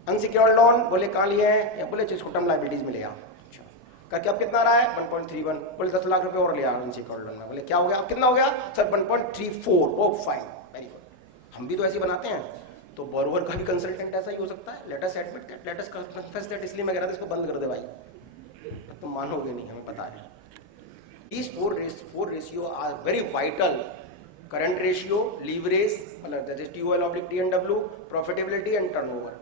अनसिक्योर्ड लोन, बोले कहाँ लिए हैं, या बोले इसको टर्म लायबिलिटीज मिलेगा। अच्छा, करके अब कितना रहा है 1.31, बोले 10 लाख रुपए और लिया अनसिक्योर्ड लोन में, बोले क्या हो गया, अब कितना हो गया सर 1.34। ओ फाइन, वेरी गुड, हम भी तो ऐसे बनाते हैं, तो बोरोवर का भी कंसल्टेंट ऐसा ही हो सकता है। Let us admit that, let us confess that, इसलिए मैं कह रहा था इसको बंद कर दे भाई, तुम मानोगे नहीं, हमें पता है। These four ratio are very vital: current ratio, leverage, that is TOL/TNW, profitability and turnover.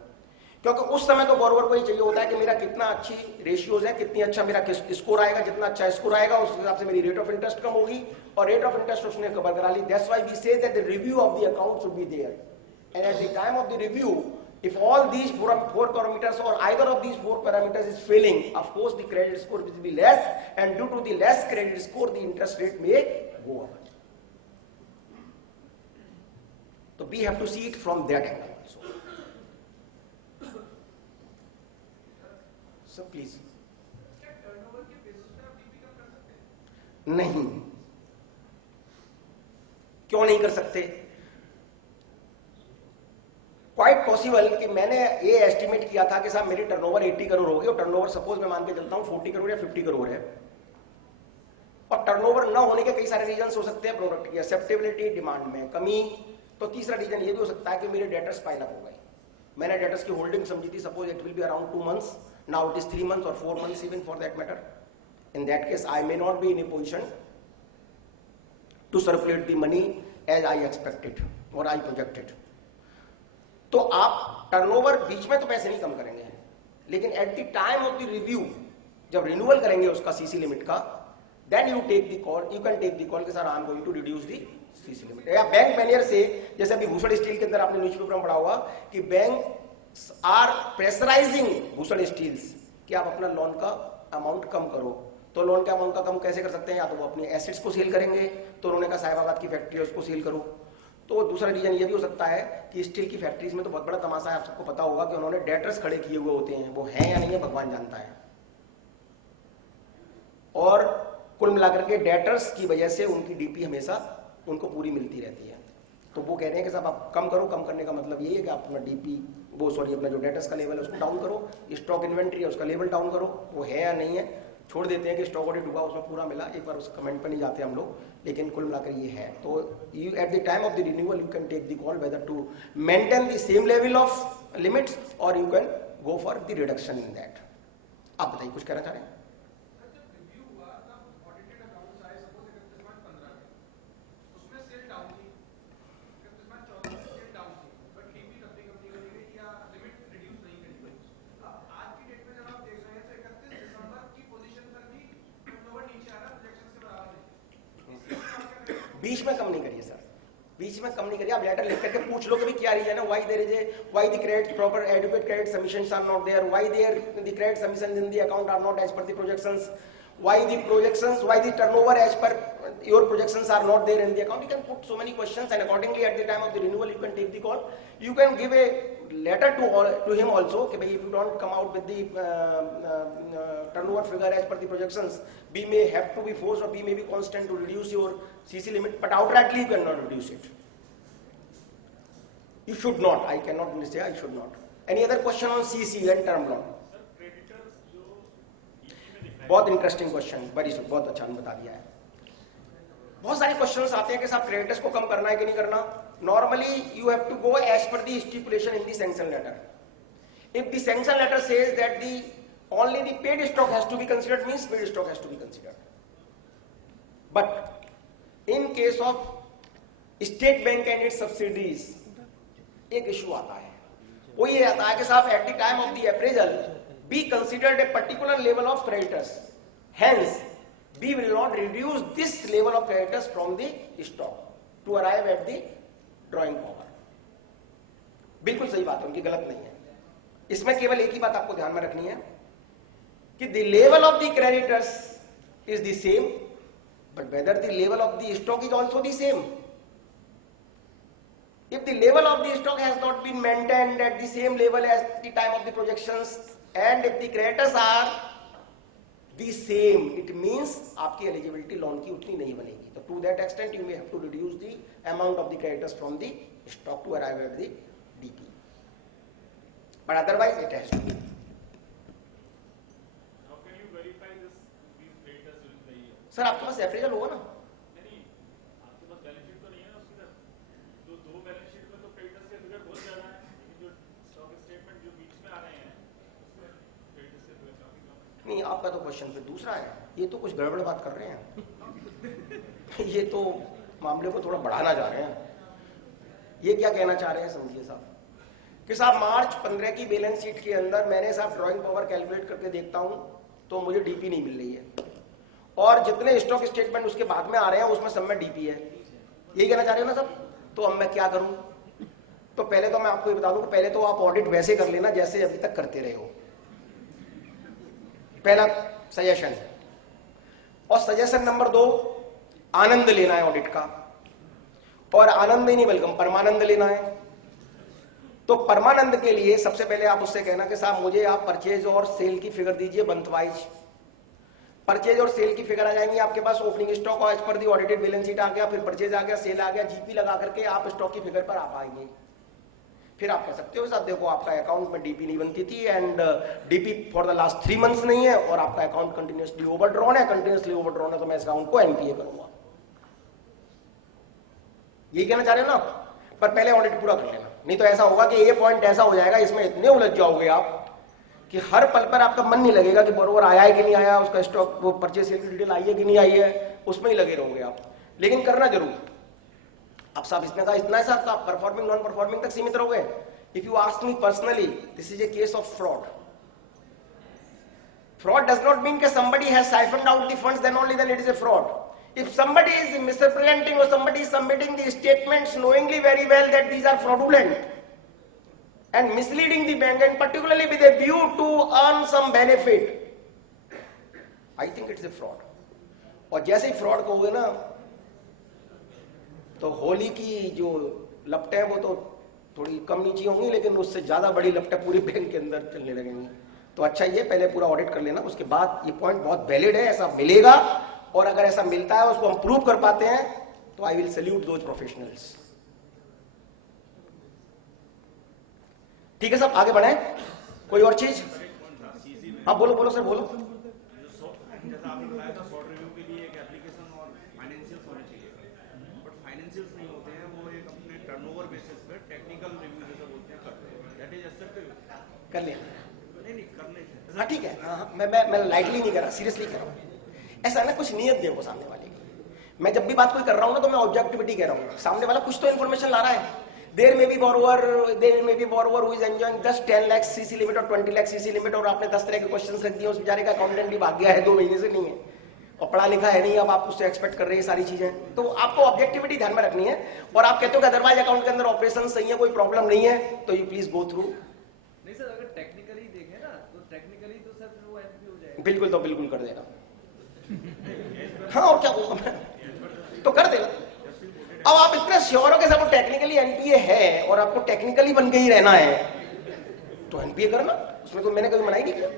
क्योंकि उस समय तो बोरोवर को ही चाहिए होता है कि मेरा कितना अच्छी रेशियोज है, कितनी अच्छा मेरा स्कोर आएगा, जितना अच्छा स्कोर आएगा उस हिसाब से मेरी रेट ऑफ इंटरेस्ट कम होगी, और रेट ऑफ इंटरेस्ट उसने कवर करा ली. That's why we say that the review of the account should be there, and at the time of the review, if all these four parameters or either of these four parameters is failing, of course the credit score will be less, and due to the less credit score the interest rate may go up. So we have to see it from that angle also. So please. नहीं, क्यों नहीं कर सकते? Quite possible कि मैंने ये estimate किया था कि साहब मेरी टर्नओवर 80 करोड़ होगी, और टर्नओवर सपोज मैं मान के चलता हूं 40 करोड़ या 50 करोड़ है, और टर्नओवर ना होने के कई सारे रीजंस हो सकते हैं, प्रोडक्ट की एक्सेप्टेबिलिटी, डिमांड में कमी. तो तीसरा रीजन ये भी हो सकता है कि मेरे डेटर्स पाइल अप हो गए. मैंने डेटर्स की होल्डिंग समझी थी, suppose it will be around 2 months, now it is 3 months और 4 months even for that matter. In that case I may not be in a position to circulate the money as I expected or I projected. तो आप turnover बीच में तो पैसे नहीं कम करेंगे, लेकिन at the time of the review जब रिन्यूअल करेंगे उसका सीसी लिमिट का, then you take the call, you can take the call कि sir I am going to reduce the CC limit. या बैंक मैनेजर से, जैसे अभी भूषण स्टील के अंदर आपने न्यूज़पेपर में पढ़ा होगा कि bank are pressurising Bhushan steels कि आप अपना लोन का अमाउंट कम करो. तो लोन के अमाउंट का कम कैसे कर सकते हैं? या तो वो अपनी एसेट्स को सेल करेंगे, तो उन्होंने कहा साहिबाबाद की फैक्ट्री है उसको सेल करो. तो दूसरा रीजन ये भी हो सकता है कि स्टील की फैक्ट्रीज में तो बहुत बड़ा तमाशा है, आप सबको पता होगा कि उन्होंने डेटर्स खड़े किए हुए होते हैं, वो हैं या नहीं है भगवान जानता है, और कुल मिलाकर के डेटर्स की वजह से उनकी डीपी हमेशा उनको पूरी मिलती रहती है. तो वो कह रहे हैं कि साहब आप कम करो. कम करने का मतलब यही है कि आप अपना डीपी अपना जो डेटर्स का लेवल है उसको डाउन करो, स्टॉक इन्वेंट्री है उसका लेवल डाउन करो. वो है या नहीं है, छोड़ देते हैं कि स्टॉक ऑडिट हुआ उसमें पूरा मिला, एक बार उस कमेंट पे नहीं जाते हम लोग, लेकिन कुल मिलाकर ये है. तो you at the time of the renewal you can take the call whether to maintain the same level of limits और you can go for the reduction in that. आप बताइए, कुछ कहना चाह रहे हैं? बीच में कम नहीं करिए सर, बीच में कम नहीं करिए. आप लेटर लिख करके पूछ लो कि भाई क्या रीजन है, why there is a, why the credit proper adequate credit submissions are not there, why there the credit submissions in the account are not as per the projections, why the projections, why the turnover as per your projections are not there in the account. You can put so many questions, and accordingly at the time of the renewal you can take the call. You can give a letter to him also कि भाई if you don't come out with the turnover figure as per the projections, we may have to be forced or we may be constant to reduce your CC limit, but outrightly you cannot reduce it. You should not. I cannot say I should not. Any other question on CC and term loan? बहुत interesting question, बहुत अच्छा बता दिया है. बहुत सारे questions आते हैं कि साहब क्रेडिटर्स को कम करना है कि नहीं करना. Normally you have to go as per the stipulation in the sanction letter. If the sanction letter says that the only the paid stock has to be considered, means paid stock has to be considered. But in case of state bank and its subsidiaries एक issue आता है, वो ये आता है कि साहब at the time of the appraisal be considered a particular level of creditors, hence we will not reduce this level of creditors from the stock to arrive at the drawing power. बिल्कुल सही बात है उनकी, गलत नहीं है. इसमें केवल एक ही बात आपको ध्यान में रखनी है कि the level of the creditors is the same, but whether the level of the stock is also the same. If the level of the stock has not been maintained at the same level as the time of the projections, and if the creditors are the same, it means आपकी eligibility loan की उतनी नहीं बनेगी. तो to that extent you may have to reduce the amount of the creditors from the stock to arrive at the DP, but otherwise it has to be. How can you verify these creditors during the year? Sir आपके पास appraisal होगा ना? नहीं, आपके पास balance sheet तो नहीं है ना उसकी तरफ. तो दो बैलेंस शीट में तो क्रेडिटर्स के फिगर बहुत ज्यादा है, लेकिन जो स्टॉक स्टेटमेंट जो बीच में आ रहे हैं उसमें क्रेडिटर्स के फिगर काफी कम है. नहीं, आपका तो क्वेश्चन फिर दूसरा है. ये तो कुछ गड़बड़ बात कर रहे हैं। ये तो मामले को थोड़ा बढ़ाना चाह रहे हैं। ये क्या कहना चाह रहे हैं समझिए साहब कि साहब मार्च 15 की बैलेंस शीट के अंदर मैंने साहब ड्राइंग पावर कैलकुलेट करके देखता हूं तो मुझे डीपी नहीं मिल रही है, और जितने स्टॉक स्टेटमेंट उसके बाद में आ रहे हैं उसमें सब में डीपी है। यही कहना चाह रहे हो ना साहब? तो अब मैं क्या करूं? तो पहले तो मैं आपको ये बता दूं कि पहले तो आप ऑडिट वैसे कर लेना जैसे अभी तक करते रहे हो, पहला सजेशन। और सजेशन नंबर 2, आनंद लेना है ऑडिट का, और आनंद ही नहीं बल्कि परमानंद लेना है। तो परमानंद के लिए सबसे पहले आप उससे कहना कि साहब मुझे आप परचेज और सेल की फिगर दीजिए मंथ वाइज। परचेज और सेल की फिगर आ जाएंगी आपके पास, ओपनिंग स्टॉक और एज पर दी ऑडिटेड बैलेंस शीट आ गया, फिर परचेज आ गया, सेल आ गया, जीपी लगा करके आप स्टॉक की फिगर पर आ पाएंगे। फिर आप कह सकते हो साहब देखो आपका अकाउंट में डीपी नहीं बनती थी and DP for the last 3 months नहीं है और आपका अकाउंट कंटिन्यूअसली ओवरड्रॉन है, कंटिन्यूअसली ओवरड्रॉन है, तो मैं इस अकाउंट को एनपीए करूंगा। यही कहना चाह रहे हो ना आप? पर पहले ऑडिट पूरा कर लेना, नहीं तो ऐसा होगा कि ये पॉइंट ऐसा हो जाएगा, इसमें इतने उलझ जाओगे आप कि हर पल पर आपका मन नहीं लगेगा कि बरोबर आया है कि नहीं आया, उसका स्टॉक वो परचेज सेल की डिटेल आई है कि नहीं आई है, उसमें ही लगे रहोगे आप। लेकिन करना जरूर। अब साहब इसने कहा इतना है साहब, आप परफॉर्मिंग नॉन परफॉर्मिंग तक सीमित रहोगे। If you ask me personally, this is a case of fraud. Fraud does not mean that somebody has siphoned out the funds, then only then it is a fraud. If somebody is misrepresenting or somebody is submitting the statements knowingly very well that these are fraudulent and misleading the bank and particularly with a view to earn some benefit, I think it's a fraud. और जैसे ही fraud कहोगे ना तो होली की जो लपटें हैं वो तो थोड़ी कम नीची होंगी, लेकिन उससे ज्यादा बड़ी लपटें पूरी बैंक के अंदर चलने लगेंगी। तो अच्छा ये पहले पूरा ऑडिट कर लेना, उसके बाद ये पॉइंट बहुत वैलिड है, ऐसा मिलेगा, और अगर ऐसा मिलता है उसको हम प्रूव कर पाते हैं तो I will salute those professionals. ठीक है साहब, आगे बढ़े। कोई और चीज? हाँ बोलो बोलो सर बोलो। जैसा आपने बताया था शॉर्ट रिव्यू के लिए एक एप्लीकेशन और फाइनेंशियल्स होने चाहिए, बट फाइनेंशियल्स नहीं होते हैं, वो एक अपने टर्नओवर बेसिस पे टेक्निकल रिव्यू जैसा बोलते हैं करते हैं। That is acceptable? कर ले नहीं करने से हाँ ठीक है। हाँ मैं लाइटली नहीं कर रहा, सीरियसली कर रहा हूँ। ऐसा ना कुछ नियत देखो सामने वाले की। मैं जब भी बात कोई कर रहा हूँ ना तो मैं ऑब्जेक्टिविटी कह रहा हूँ, सामने वाला कुछ तो इन्फॉर्मेशन ला रहा है। There may be borrower who is enjoying 10 lakh CC limit और 20 लाख सीसी लिमिट, और आपने 10 तरह के क्वेश्चंस रख दिए, उस बेचारे का अकाउंटेंट भी भाग गया है, 2 महीने से नहीं है और पढ़ा लिखा है नहीं, अब आप उससे एक्सपेक्ट कर रहे हैं सारी चीजें। तो आपको ऑब्जेक्टिविटी ध्यान में रखनी है, और आप कहते हो कि अदरवाइज अकाउंट के अंदर ऑपरेशन सही है, कोई प्रॉब्लम नहीं है, तो यू प्लीज गो थ्रू। नहीं सर, अगर टेक्निकली देखें ना तो टेक्निकली तो सर वो एनपी हो जाएगा। बिल्कुल, तो बिल्कुल कर देगा। हाँ और क्या बोलूं मैं, तो कर देगा। अब आप इतने श्योर हो कि सब टेक्निकली एनपीए है और आपको टेक्निकली बन के ही रहना है, तो एनपीए करना, उसमें कोई मैंने कभी मना ही नहीं किया।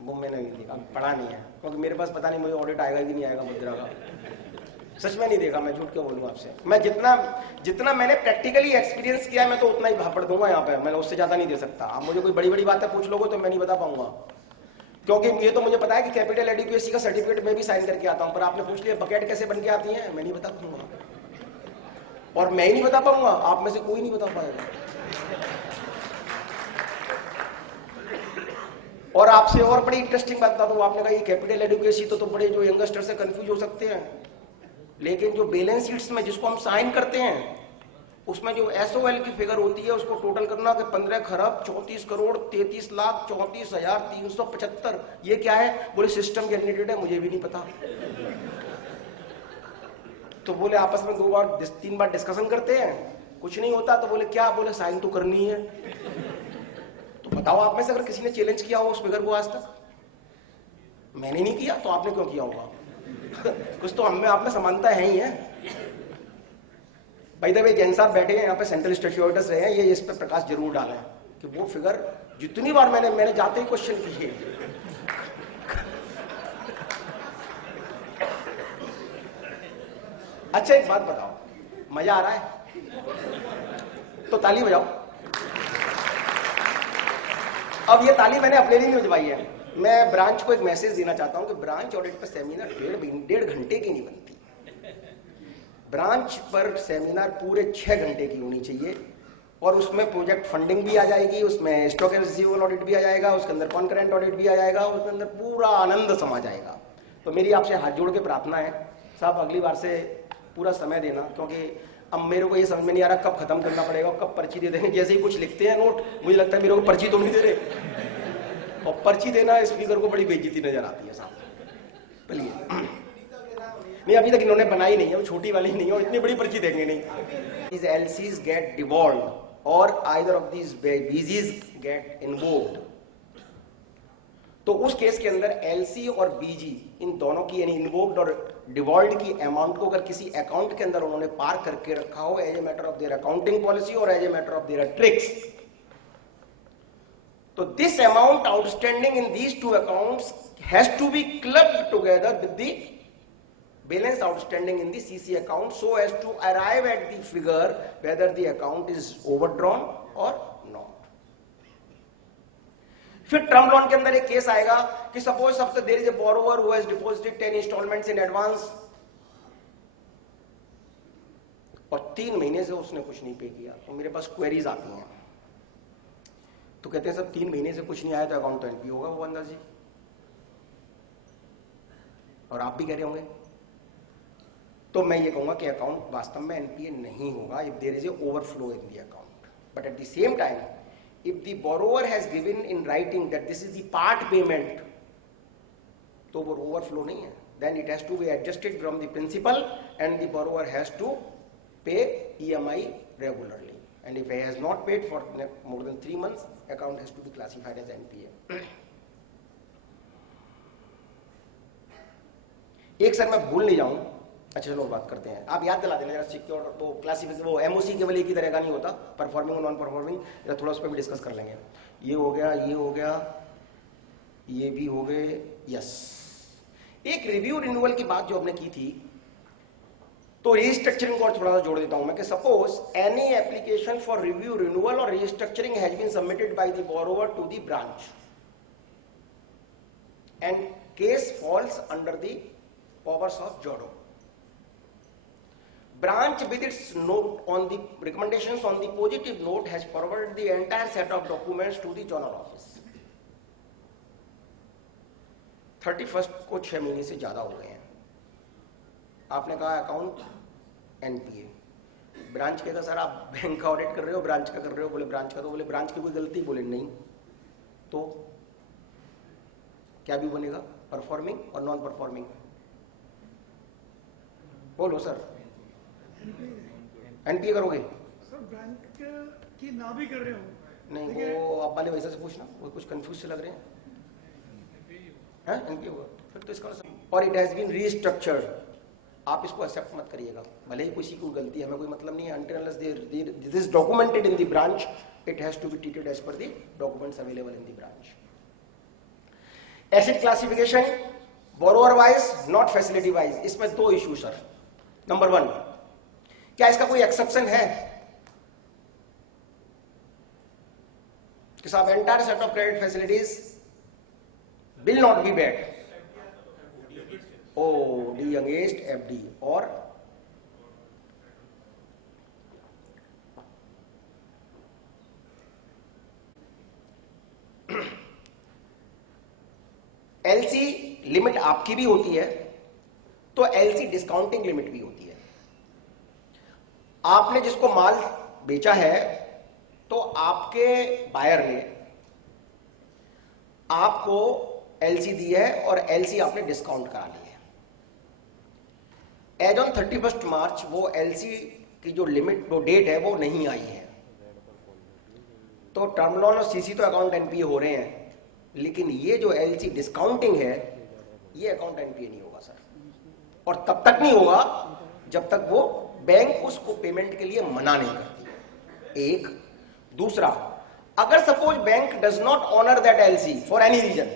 वो मैंने नहीं देखा, पढ़ा नहीं है, क्योंकि मेरे पास पता नहीं मुझे ऑडिट आएगा कि नहीं आएगा मुद्रा का। सच में नहीं देखा, मैं झूठ क्यों बोलूं आपसे। मैं जितना मैंने प्रैक्टिकली एक्सपीरियंस किया मैं तो उतना ही भापड़ दूंगा यहाँ पे, मैं उससे ज्यादा नहीं दे सकता। आप मुझे कोई बड़ी बड़ी बातें पूछ लोगे तो मैं नहीं बता पाऊंगा, क्योंकि ये तो मुझे पता है कि कैपिटल एडिक्वेसी का सर्टिफिकेट मैं भी साइन करके आता हूं, पर आपने पूछ लिया बकेट कैसे बन के आती है, मैं नहीं बता पाऊंगा, और मैं ही नहीं बता पाऊंगा, आप में से कोई नहीं बता पाएगा। और आपसे और बड़ी इंटरेस्टिंग बात बता दूं, आपने कहा ये कैपिटल एडिक्वेसी तो बड़े जो यंगस्टर से कंफ्यूज हो सकते हैं, लेकिन जो बैलेंस शीट्स में जिसको हम साइन करते हैं उसमें जो एसओएल की फिगर होती है उसको टोटल करना कि 15 खरब 34 करोड़ 33 लाख 34,375, ये क्या है? बोले सिस्टम जनरेटेड है, मुझे भी नहीं पता। तो बोले आपस में 2-3 बार डिस्कशन करते हैं, कुछ नहीं होता, तो बोले क्या? बोले साइन तो करनी है। तो बताओ आप में से अगर किसी ने चैलेंज किया हो उस फिगर को आज तक? मैंने नहीं किया, तो आपने क्यों किया होगा? कुछ तो हम में आप में समानता है ही है। भाई द वे जैन साहब बैठे हैं यहाँ पे, सेंट्रल स्टैट्यूटर्स रहे हैं, ये इस पे प्रकाश जरूर डालें कि वो फिगर जितनी बार मैंने जाते ही क्वेश्चन किए। अच्छा एक बात बताओ, मजा आ रहा है तो ताली बजाओ। अब ये ताली मैंने अपने लिए नहीं बजवाई है, मैं ब्रांच को एक मैसेज देना चाहता हूं कि ब्रांच ऑडिट पर सेमिनार 1.5 घंटे की नहीं बनती, ब्रांच पर सेमिनार पूरे 6 घंटे की होनी चाहिए। और उसमें प्रोजेक्ट फंडिंग भी आ जाएगी, उसमें स्टॉक एंड रिसीवेबल ऑडिट भी आ जाएगा, उसके अंदर कॉन्करेंट ऑडिट भी आ जाएगा, उसके अंदर पूरा आनंद समा जाएगा। तो मेरी आपसे हाथ जोड़ के प्रार्थना है साहब, अगली बार से पूरा समय देना, क्योंकि अब मेरे को ये समझ में नहीं आ रहा कब खत्म करना पड़ेगा, कब पर्ची दे देंगे। जैसे ही कुछ लिखते हैं नोट, मुझे लगता है मेरे को पर्ची तो नहीं दे रहे, और पर्ची देना स्पीकर को बड़ी बेइज्जती नजर आती है साहब। चलिए, नहीं अभी तक इन्होंने बनाई नहीं है, वो छोटी वाली नहीं है, और इतनी बड़ी पर्ची देंगे नहीं। These LCs get devolved or either of these BGs get invoked। तो उस केस के अंदर LC और BG इन दोनों की यानी इन्वोक्ड और डिवॉल्व की अमाउंट को अगर किसी अकाउंट के अंदर उन्होंने पार करके रखा हो as a matter of their accounting policy और as a matter of their tricks, तो this amount outstanding in these two accounts has to be clubbed together with the balance outstanding in the CC account so as to arrive at the figure whether the account is overdrawn or not। फिर term loan के अंदर एक case आएगा कि suppose सबसे there is a borrower who has deposited 10 instalments in advance और 3 महीने से उसने कुछ नहीं पे किया। तो मेरे पास क्वेरीज आती हैं, तो कहते हैं सब 3 महीने से कुछ नहीं आया तो अकाउंट तो एनपी होगा वो बंदा जी, और आप भी कह रहे होंगे। तो मैं ये कहूंगा कि अकाउंट वास्तव में एनपीए नहीं होगा if there is a overflow in the account, but at the same time if the borrower has given in writing that this is the part payment, तो वो ओवरफ्लो नहीं है, then it has to be adjusted from the principal and the borrower has to pay EMI regularly, and if he has not paid for more than 3 months account has to be classified as NPA. एक sir मैं भूल नहीं जाऊं, अच्छा चलो बात करते हैं, आप याद दिला देना जरा सिक्योर वो क्लासिफिकेशन, वो एमओसी केवल एक ही तरह का नहीं होता, परफॉर्मिंग और नॉन परफॉर्मिंग, जरा थोड़ा उस पर भी डिस्कस कर लेंगे। ये हो गया, ये हो गया, ये भी हो गए, यस। एक रिव्यू रिन्यूअल की बात जो हमने की थी, तो रीस्ट्रक्चरिंग को थोड़ा सा जोड़ देता हूं मैं कि suppose any application for review renewal और restructuring has been submitted by the borrower to the branch and case falls under the powers of जोडो। Branch with its note on the recommendations on the positive note has forwarded the entire set of documents to the zonal office। 31st को 6 महीने से ज्यादा हो गए हैं, आपने कहा अकाउंट एनपीए, ब्रांच कहता सर आप बैंक का ऑडिट कर रहे हो, ब्रांच का कर रहे हो, बोले ब्रांच का, तो बोले ब्रांच की कोई गलती, बोले नहीं, तो क्या भी बनेगा, परफॉर्मिंग और नॉन परफॉर्मिंग, बोलो सर। एनपीए करोगे सर? बैंक की ना भी कर रहे हो? नहीं, वो आप वाले वैसे से पूछना, वो कुछ कंफ्यूज से लग रहे हैं। एनपीए होगा फिर तो इसका, और इट हैज बीन रीस्ट्रक्चर्ड, आप इसको एक्सेप्ट मत करिएगा, भले ही किसी की गलती है, हमें कोई मतलब नहीं है, until unless this is documented in the branch, it has to be treated as per the documents available in the branch। Asset classification, borrower wise, not facility wise, इसमें 2 इशू सर। नंबर 1, क्या इसका कोई exception है कि साहब entire set of credit facilities will not be bad OD against FD, और LC limit आपकी भी होती है, तो एलसी डिस्काउंटिंग लिमिट भी होती है। आपने जिसको माल बेचा है, तो आपके बायर ने आपको एलसी दी है और एलसी आपने डिस्काउंट करा ली है। एज ऑन 31 मार्च वो एलसी की जो लिमिट, जो डेट है, वो नहीं आई है, तो टर्म लोन और सीसी तो अकाउंट एनपीए हो रहे हैं, लेकिन ये जो एलसी डिस्काउंटिंग है, ये अकाउंट एनपीए नहीं होगा सर, और तब तक नहीं होगा जब तक वो बैंक उसको पेमेंट के लिए मना नहीं करती। एक, दूसरा, अगर suppose bank does not honour that LC for any reason,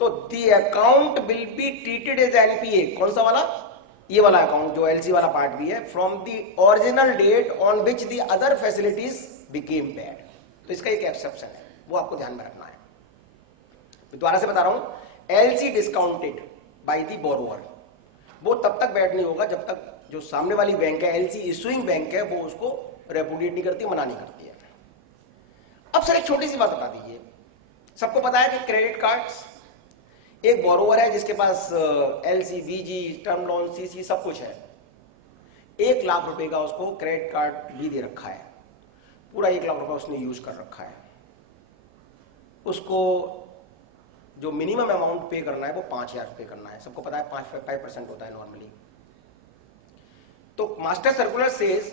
तो the account will be treated as NPA. कौन सा वाला? ये वाला अकाउंट जो एलसी वाला पार्ट भी है, from the original date on which the other facilities became bad. तो इसका एक एक्सेप्शन है, वो आपको ध्यान में रखना है। दोबारा से बता रहा हूं, LC discounted bye the borrower, वो तब तक बैड नहीं होगा जब तक जो सामने वाली बैंक है, एलसी इशुइंग बैंक है, वो उसको रेपुडिएट नहीं करती, मना नहीं करती है। अब सर एक छोटी सी बात बता दीजिए, सबको पता है कि क्रेडिट कार्ड्स, एक बोरोवर है जिसके पास एलसी, बीजी, टर्म लोन, सीसी सब कुछ है, 1 लाख रुपए का उसको क्रेडिट कार्ड भी दे रखा है, पूरा 1 लाख रुपए उसने यूज कर रखा है। उसको जो मिनिमम अमाउंट पे करना है वो 5,000 पे करना है, सबको पता है 5% होता है नॉर्मली। तो मास्टर सर्कुलर सेज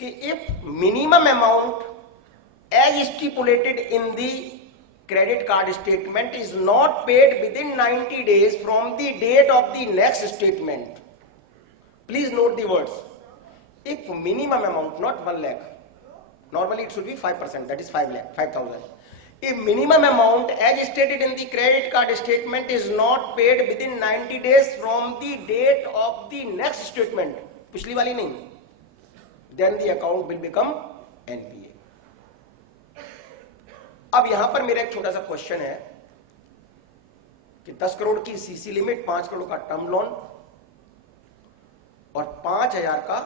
कि if minimum amount as stipulated in the credit card statement is not paid within 90 days from the date of the next statement. Please note the words. If minimum amount, not 1 lakh, normally it should be 5%, that is 5,000. If minimum amount as stated in the credit card statement is not paid within 90 days from the date of the next statement, पिछली वाली नहीं, then the account will become NPA. अब यहां पर मेरा एक छोटा सा क्वेश्चन है कि 10 करोड़ की सीसी लिमिट, 5 करोड़ का टर्म लोन और 5,000 का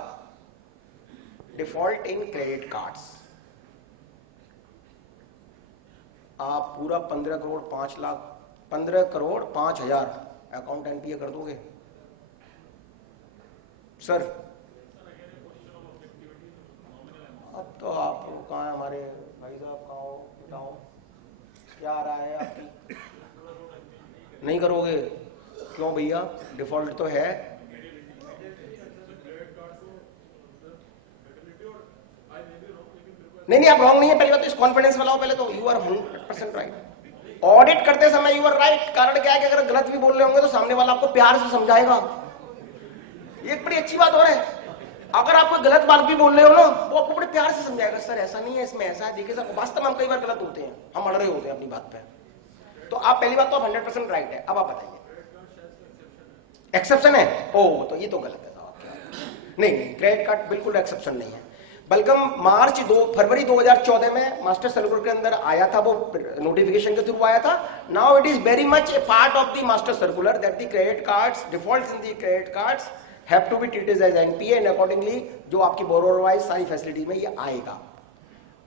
डिफॉल्ट इन क्रेडिट कार्ड्स, आप पूरा 15 करोड़ 5 लाख 15 करोड़ 5,000 अकाउंट एनपीए कर दोगे सर? अब तो आप कहाँ हैं हमारे भाई साहब, कहाँ हो, बताओ क्या आ रहा है आपकी? नहीं करोगे क्यों भैया? डिफॉल्ट तो है। नहीं आप रॉन्ग नहीं है, पहली बात तो इस कॉन्फिडेंस में लाओ, पहले तो यू आर 100% राइट। ऑडिट करते समय यू आर राइट। कारण क्या है कि अगर गलत भी बोल रहे होंगे तो सामने वाला आपको प्यार से समझाएगा, ये एक बड़ी अच्छी बात हो रहा है। अगर आप कोई गलत बात भी बोल रहे हो ना, वो आपको बड़े प्यार से समझाएगा, सर ऐसा नहीं है, इसमें ऐसा है, देखिए सर वास्तव में हम कई बार गलत होते हैं, हम अड़ रहे होते हैं अपनी बात पे। तो आप पहली बात तो आप 100% राइट है। अब आप बताइए एक्सेप्शन है? ओ तो ये तो गलत है साहब। नहीं, क्रेडिट कार्ड बिल्कुल एक्सेप्शन नहीं है, बल्कि फरवरी 2014 में मास्टर सर्कुलर के अंदर आया था, वो नोटिफिकेशन के थ्रू आया था। Now it is very much A part of the master circular that the credit cards, defaults in the credit cards have to be treated as NPA and accordingly जो आपकी बोरोवर वाइज सारी facility में ये आएगा।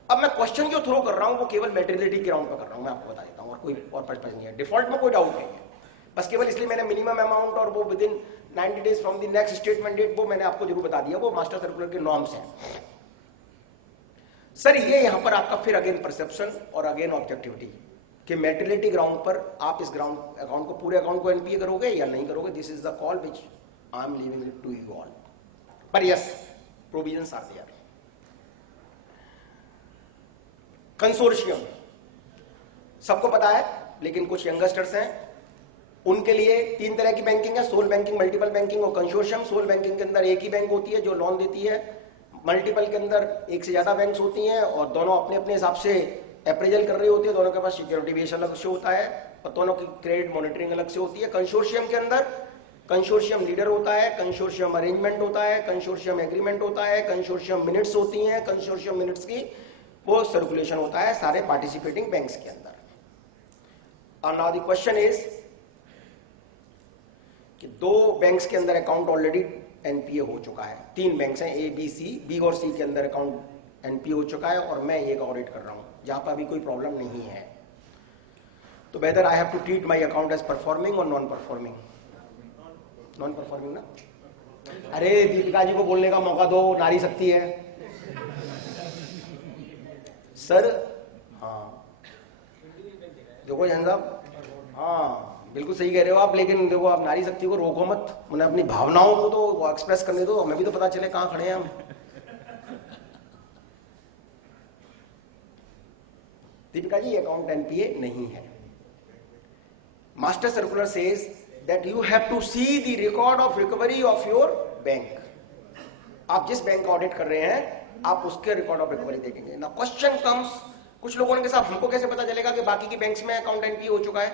अब मैं question जो throw कर रहा हूं वो केवल मेटेरियलिटी के ग्राउंड पर कर रहा हूं, मैं आपको बता देता हूं, और कोई और पर्पस नहीं है। डिफॉल्ट में कोई डाउट नहीं है, बस केवल इसलिए मैंने मिनिमम अमाउंट और वो within 90 days from the next statement date वो मैंने आपको जरूर बता दिया, वो मास्टर सर्कुलर के नॉर्म्स हैं। सर ये यहां पर आपका फिर अगेन परसेप्शन और अगेन ऑब्जेक्टिविटी कि मेटेरियलिटी ग्राउंड पर आप इस ग्राउंड अकाउंट को, पूरे अकाउंट को एनपीए करोगे या नहीं करोगे, this is the call which I am leaving it to you all. But yes, provisions are there. Consortium सबको पता है, लेकिन कुछ यंगस्टर्स हैं उनके लिए 3 तरह की बैंकिंग है, सोल बैंकिंग, मल्टीपल बैंकिंग और कंसोर्शियम। सोल बैंकिंग के अंदर एक ही बैंक होती है जो लोन देती है, मल्टीपल के अंदर एक से ज्यादा बैंक्स होती हैं और दोनों अपने अपने हिसाब से अप्रेजल कर रही होती है, दोनों के पास सिक्योरिटी बेस अलग से होता है और दोनों की क्रेडिट मॉनिटरिंग अलग से होती है। कंसोर्शियम के अंदर कंसोर्शियम लीडर होता है, कंसोर्शियम अरेंजमेंट होता है, कंसोर्शियम एग्रीमेंट होता है, कंसोर्शियम मिनट्स होती हैं, कंसोर्शियम मिनट्स की वो सर्कुलेशन होता है सारे पार्टिसिपेटिंग बैंक्स के अंदर। और नाउ द क्वेश्चन इज कि 2 बैंक्स के अंदर अकाउंट ऑलरेडी एनपीए हो चुका है, 3 बैंक्स हैं, ए बी सी, बी और सी के अंदर अकाउंट एनपीए हो चुका है और मैं ये ऑडिट कर रहा हूं जहां पर अभी कोई प्रॉब्लम नहीं है। तो whether I have to treat my account as performing और नॉन परफॉर्मिंग? नॉन परफॉर्मिंग ना। अरे दीपिका जी को बोलने का मौका दो, नारी शक्ति है सर। हाँ देखो जैन साहब, हाँ बिल्कुल सही कह रहे हो आप, लेकिन देखो आप नारी शक्ति को रोको मत, उन्हें अपनी भावनाओं को तो एक्सप्रेस करने दो, हमें भी तो पता चले कहां खड़े हैं हम। दीपिका जी अकाउंट एनपीए नहीं है। Master circular says that you have to see the record of recovery of your bank. आप जिस बैंक का ऑडिट कर रहे हैं आप उसके रिकॉर्ड ऑफ रिकवरी देखेंगे ना। क्वेश्चन कम्स, कुछ लोगों ने कहा हमको कैसे पता चलेगा कि बाकी की बैंक्स में अकाउंट एनपीए हो चुका है?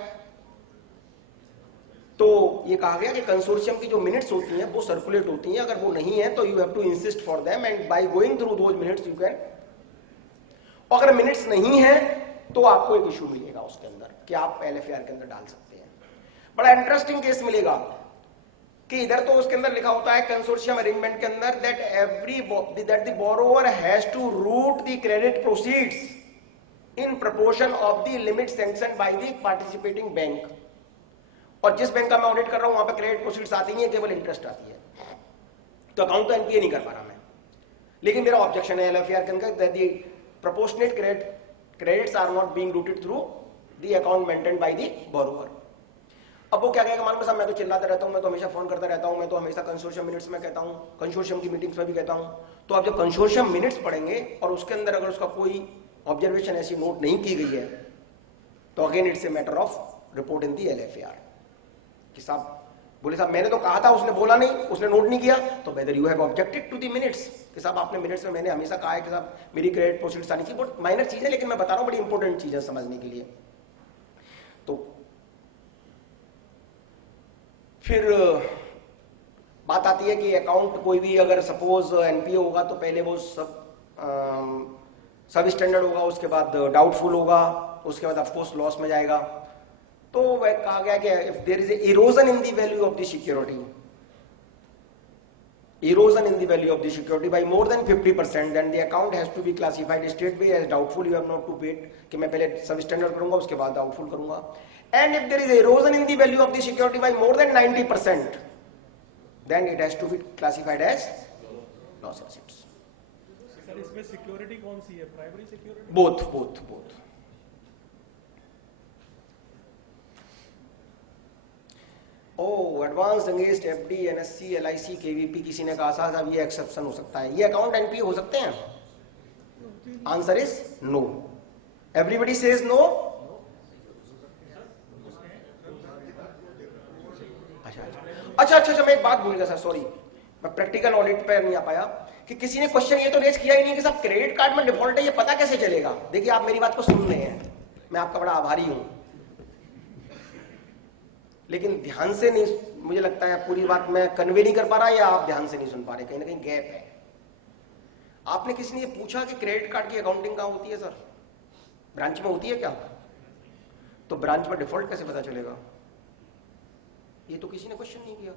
तो ये कहा गया कि कंसोर्शियम की जो मिनट्स होती हैं वो सर्कुलेट होती हैं, अगर वो नहीं है तो you have to insist for them and by going through those minutes you can. अगर मिनट्स नहीं है तो आपको एक इश्यू मिलेगा उसके अंदर कि आप एलएफआर के अंदर डाल सकते हैं। बड़ा इंटरेस्टिंग केस मिलेगा कि इधर तो उसके अंदर लिखा होता है कंसोर्शियम अरेंजमेंट के अंदर that the borrower has to route the credit proceeds in proportion of the limit sanction by the participating bank. और जिस बैंक का मैं ऑडिट कर रहा हूं वहां पर क्रेडिट प्रोसीड्स आती नहीं है, केवल इंटरेस्ट आती है, तो अकाउंट तो एनपीए नहीं कर पा रहा मैं। लेकिन मेरा ऑब्जेक्शन है एलएफआर के अंदर that the proportionate credits are not being routed through the account maintained by the borrower. अब वो क्या कहेगा, मालूम साहब मैं तो चिल्लाता रहता हूं, मैं तो हमेशा फोन करता रहता हूं, मैं तो हमेशा कंसोर्शियम मिनट्स में कहता हूं, कंसोर्शियम की मीटिंग्स में भी कहता हूं। तो आप जब कंसोर्शियम मिनट्स पढ़ेंगे और उसके अंदर अगर उसका कोई ऑब्जर्वेशन ऐसी नोट नहीं की गई है तो again it's a matter of report in the LFR कि साहब बोले साहब मैंने तो कहा था, उसने बोला नहीं, उसने नोट नहीं किया, तो whether you have objected to the minutes कि साहब आपने मिनट्स में मैंने हमेशा कहा है कि साहब मेरी क्रेडिट प्रोसीड्स आनी चाहिए। बहुत माइनर चीज है लेकिन मैं बता रहा हूं बड़ी इंपॉर्टेंट चीज है समझने के लिए। तो फिर बात आती है कि अकाउंट कोई भी अगर सपोज एनपीए होगा तो पहले वो सब स्टैंडर्ड होगा, उसके बाद डाउटफुल होगा, उसके बाद ऑफकोर्स लॉस में जाएगा। तो वह कहा गया कि if there is erosion in the value of the security, erosion in the value of the security by more than 50%, then the account has to be classified straightway as doubtful. You have not to wait कि मैं पहले सब standard करूंगा उसके बाद doubtful करूंगा। And if there is erosion in the value of the security by more than 90%, then it has to be classified as loss assets. Sir इसमें security कौन सी है, primary security? Both. Advance against FD, NSC, LIC, KVP, किसी ने कहा साहब ये exception हो सकता है, ये अकाउंट एनपीए हो सकते हैं? Answer is no. Everybody says no. अच्छा मैं एक बात भूल गया सर, सॉरी, मैं प्रैक्टिकल ऑडिट पे नहीं आ पाया कि किसी ने क्वेश्चन ये तो रेज किया ही नहीं कि साहब क्रेडिट कार्ड में डिफॉल्ट है, ये पता कैसे चलेगा? देखिए आप मेरी बात को सुन रहे हैं, मैं आपका बड़ा आभारी हूं, लेकिन ध्यान से नहीं, मुझे लगता है पूरी बात मैं कन्वे नहीं कर पा रहा या आप ध्यान से नहीं सुन पा रहे, कहीं ना कहीं गैप है। आपने किसी ने ये पूछा कि क्रेडिट कार्ड की अकाउंटिंग कहां होती है? सर ब्रांच में होती है क्या? तो ब्रांच में डिफॉल्ट कैसे पता चलेगा? ये तो किसी ने क्वेश्चन नहीं किया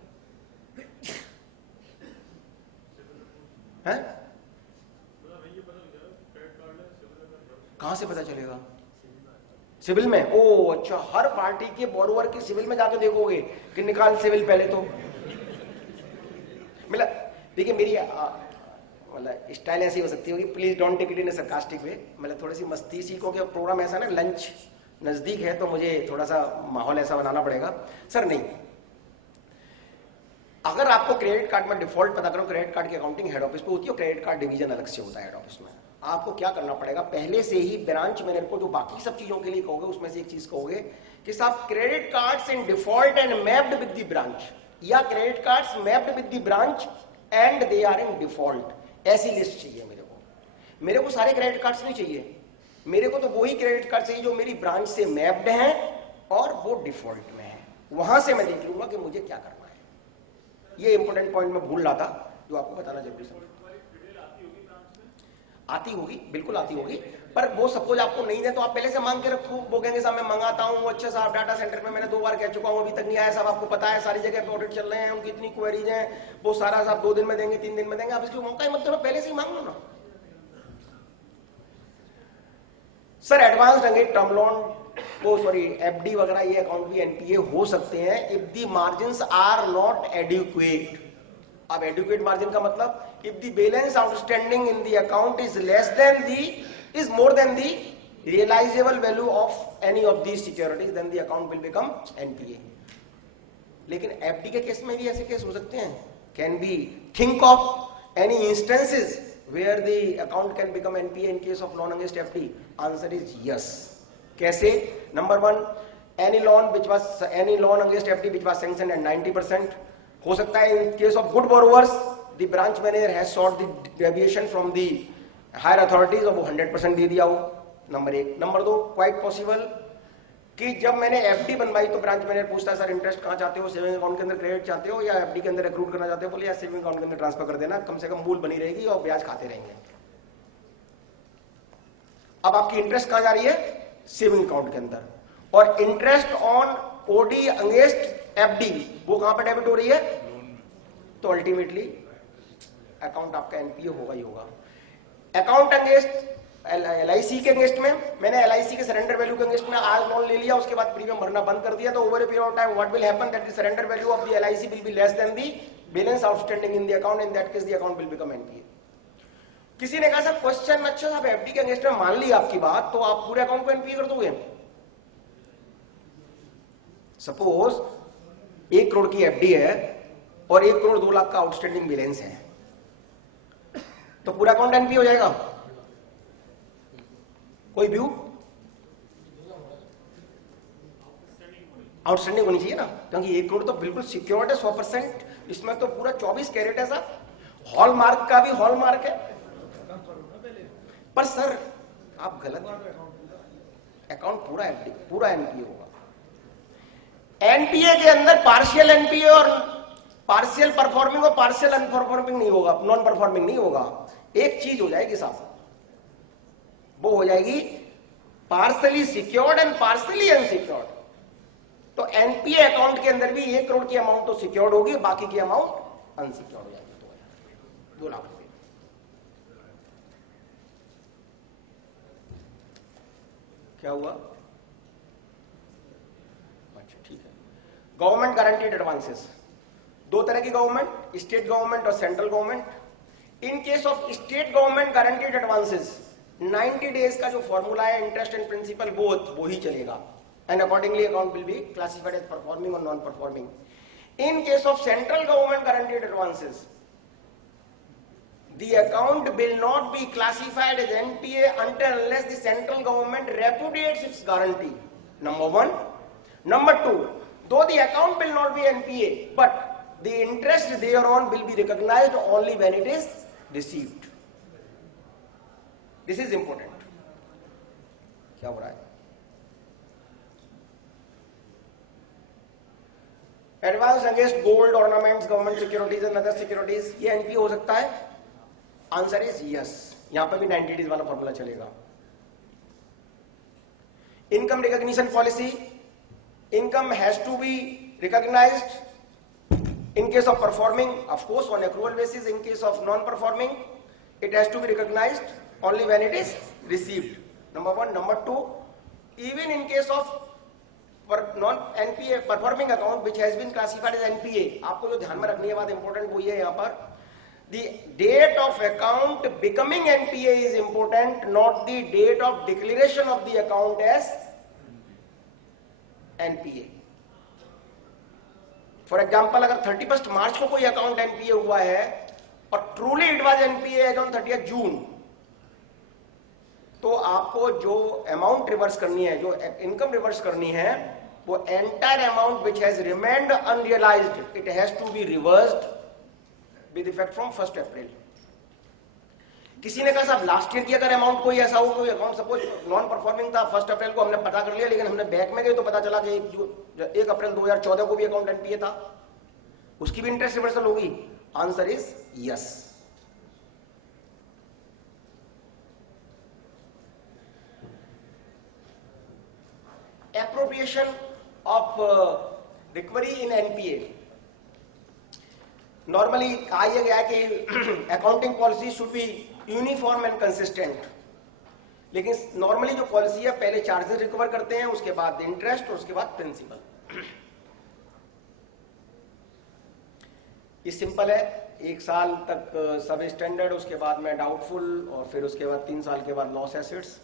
है? कहां से पता चलेगा? सिविल में? ओ अच्छा, हर पार्टी के बोरोवर की सिविल में जाके देखोगे कि निकाल सिविल पहले तो मतलब देखिए मेरी मतलब स्टाइल ऐसी हो सकती होगी, please don't take it in a sarcastic way, मतलब थोड़ी सी मस्ती सीखो कि प्रोग्राम ऐसा ना, लंच नजदीक है तो मुझे थोड़ा सा माहौल ऐसा बनाना पड़ेगा। सर नहीं, अगर आपको क्रेडिट कार्ड में डिफॉल्ट पता करो, क्रेडिट कार्ड की अकाउंटिंग हेड ऑफिस पे होती है, क्रेडिट कार्ड डिवीजन अलग से होता है हेड ऑफिस में। आपको क्या करना पड़ेगा, पहले से ही ब्रांच मैनेजर को जो बाकी सब चीजों के लिए कहोगे उसमें से एक चीज कहोगे कि साहब credit cards in default and mapped with the branch, या credit cards mapped with the branch and they are in default, ऐसी लिस्ट चाहिए मेरे को सारे क्रेडिट कार्ड्स नहीं चाहिए, मेरे को तो वही क्रेडिट कार्ड चाहिए जो मेरी ब्रांच से मैप्ड हैं और वो डिफॉल्ट में है, वहां से मैं देख लूंगा कि मुझे क्या करना है। ये इंपॉर्टेंट पॉइंट मैं भूल रहा था जो आपको बताना जरूरी समझ। आती होगी, बिल्कुल आती होगी, पर वो सपोज आपको नहीं दे तो आप पहले से मांग के रखो, वो कहेंगे साहब मैं मंगाता हूँ, अच्छा साहब डाटा सेंटर में मैंने 2 बार कह चुका हूँ अभी तक नहीं आया साहब, आपको पता है सारी जगह पे ऑडिट चल रहे हैं, उनकी इतनी क्वेरीज हैं, वो सारा साहब 2 दिन में देंगे, 3 दिन में देंगे, आप इसको मौका ही मत दो, पहले से ही मांग लो ना। सर एडवांस अंगे टर्म लोन वो सॉरी एफडी वगैरह ये अकाउंट भी एनपीए हो सकते हैं if the margins are not adequate. अब एडिक्वेट मार्जिन का मतलब if the balance outstanding in the account is more than the realizable value of any of these securities, then the account will become NPA. लेकिन FD के case में भी ऐसे case हो सकते हैं। Can we think of any instances where the account can become NPA in case of loan against FD? Answer is yes. कैसे? Number 1, any loan against FD which was sanctioned at 90%, हो सकता है in case of good borrowers the branch manager has sought the deviation from the higher authorities और वो 100% दे दिया हो, number 1। Number 2, quite possible कि जब मैंने एफडी बनवाई तो ब्रांच मैनेजर पूछता है सर इंटरेस्ट कहाँ चाहते हो, सेविंग अकाउंट के अंदर क्रेडिट चाहते हो या एफडी के अंदर रिक्रूट करना चाहते हो? बोले यार सेविंग अकाउंट के अंदर ट्रांसफर कर देना, कम से कम मूल बनी रहेगी और ब्याज खाते रहेंगे। अब आपकी इंटरेस्ट कहाँ जा रही है? सेविंग अकाउंट के अंदर, और interest on OD against FD वो कहां पर डेबिट हो रही है? तो अल्टीमेटली अकाउंट आपका एनपीए होगा ही होगा। अकाउंट अगेंस्ट एलआईसी के अगेंस्ट में, मैंने एलआईसी के सरेंडर वैल्यू के अगेंस्ट में आज लोन ले लिया, उसके बाद प्रीमियम भरना बंद कर दिया, तो over A period of time what will happen that the surrender value of the LIC will be less than the balance outstanding in the account, in that case the account will become NPA. किसी ने कहा sir question, अच्छा साहब FD के against में मान ली आपकी बात, तो आप पूरे अकाउंट को एनपीए कर दोगे? सपोज 1 करोड़ की एफडी है और 1 करोड़ 2 लाख का आउटस्टैंडिंग बैलेंस है, तो पूरा अकाउंट एनपीए हो जाएगा? कोई व्यू? आउटस्टैंडिंग होनी चाहिए ना, क्योंकि 1 करोड़ तो बिल्कुल सिक्योर्ड है 100%, इसमें तो पूरा 24 कैरेट है सर, हॉलमार्क का भी हॉलमार्क है। पर सर आप गलत, अकाउंट पूरा एफडी पूरा एनपीए होगा। एनपीए के अंदर पार्शियल एनपीए और पार्शियल परफॉर्मिंग और पार्शियल अनपरफॉर्मिंग नहीं होगा, नॉन परफॉर्मिंग नहीं होगा। एक चीज हो जाएगी साहब, वो हो जाएगी partially secured and partially unsecured. तो एनपीए अकाउंट के अंदर भी 1 करोड़ की अमाउंट तो सिक्योर्ड होगी, बाकी की अमाउंट अनसिक्योर्ड हो जाएगी, 2 लाख रुपए। क्या हुआ? अच्छा ठीक है। गवर्नमेंट गारंटीड एडवांसेस, 2 तरह की गवर्नमेंट, स्टेट गवर्नमेंट और central government. In case of state government guaranteed advances 90 days का जो फॉर्मूला है इंटरेस्ट एंड प्रिंसिपल वो ही चलेगा, and accordingly account will be classified as performing और non performing. In case of central government guaranteed advances the account will not be classified as NPA until unless the central government repudiates its guarantee. Number 1. Number 2, though the account will not be NPA, but the interest thereon will be recognized only when it is received. This is important. क्या हो रहा है? Advance against gold, ornaments, government securities and other securities, ये NPA हो सकता है? Answer is yes. यहां पर भी 90 डेज वाला फॉर्मूला चलेगा। Income recognition policy, income has to be recognised in case of performing, of course on accrual basis. In case of non performing it has to be recognised only when it is received. Number 1। Number 2, even in case of non NPA performing account which has been classified as NPA, आपको जो ध्यान में रखनी है बात important वो ये है, यहां पर the date of account becoming NPA is important, not the date of declaration of the account as NPA. For example, अगर 31 मार्च को कोई अकाउंट NPA हुआ है और truly it was NPA as on 30th जून, तो आपको जो अमाउंट रिवर्स करनी है, जो इनकम रिवर्स करनी है, वो entire amount which has remained unrealized, it has to be reversed with effect from 1st अप्रैल। किसी ने कहा साहब लास्ट ईयर की अगर अमाउंट कोई ऐसा हो, कोई अकाउंट सपोज नॉन परफॉर्मिंग था, 1st अप्रैल को हमने पता कर लिया, लेकिन हमने बैक में गए तो पता चला कि 1 अप्रैल 2014 को भी अकाउंट एनपीए था, उसकी भी इंटरेस्ट रिवर्सल होगी? Answer is yes. Appropriation of recovery in NPA, normally कहा यह गया कि accounting policy should be uniform and consistent, लेकिन नॉर्मली जो पॉलिसी है पहले चार्जेस रिकवर करते हैं, उसके बाद इंटरेस्ट और उसके बाद प्रिंसिपल। ये सिंपल है, 1 साल तक सब स्टैंडर्ड, उसके बाद में डाउटफुल, और फिर उसके बाद 3 साल के बाद लॉस एसेट्स।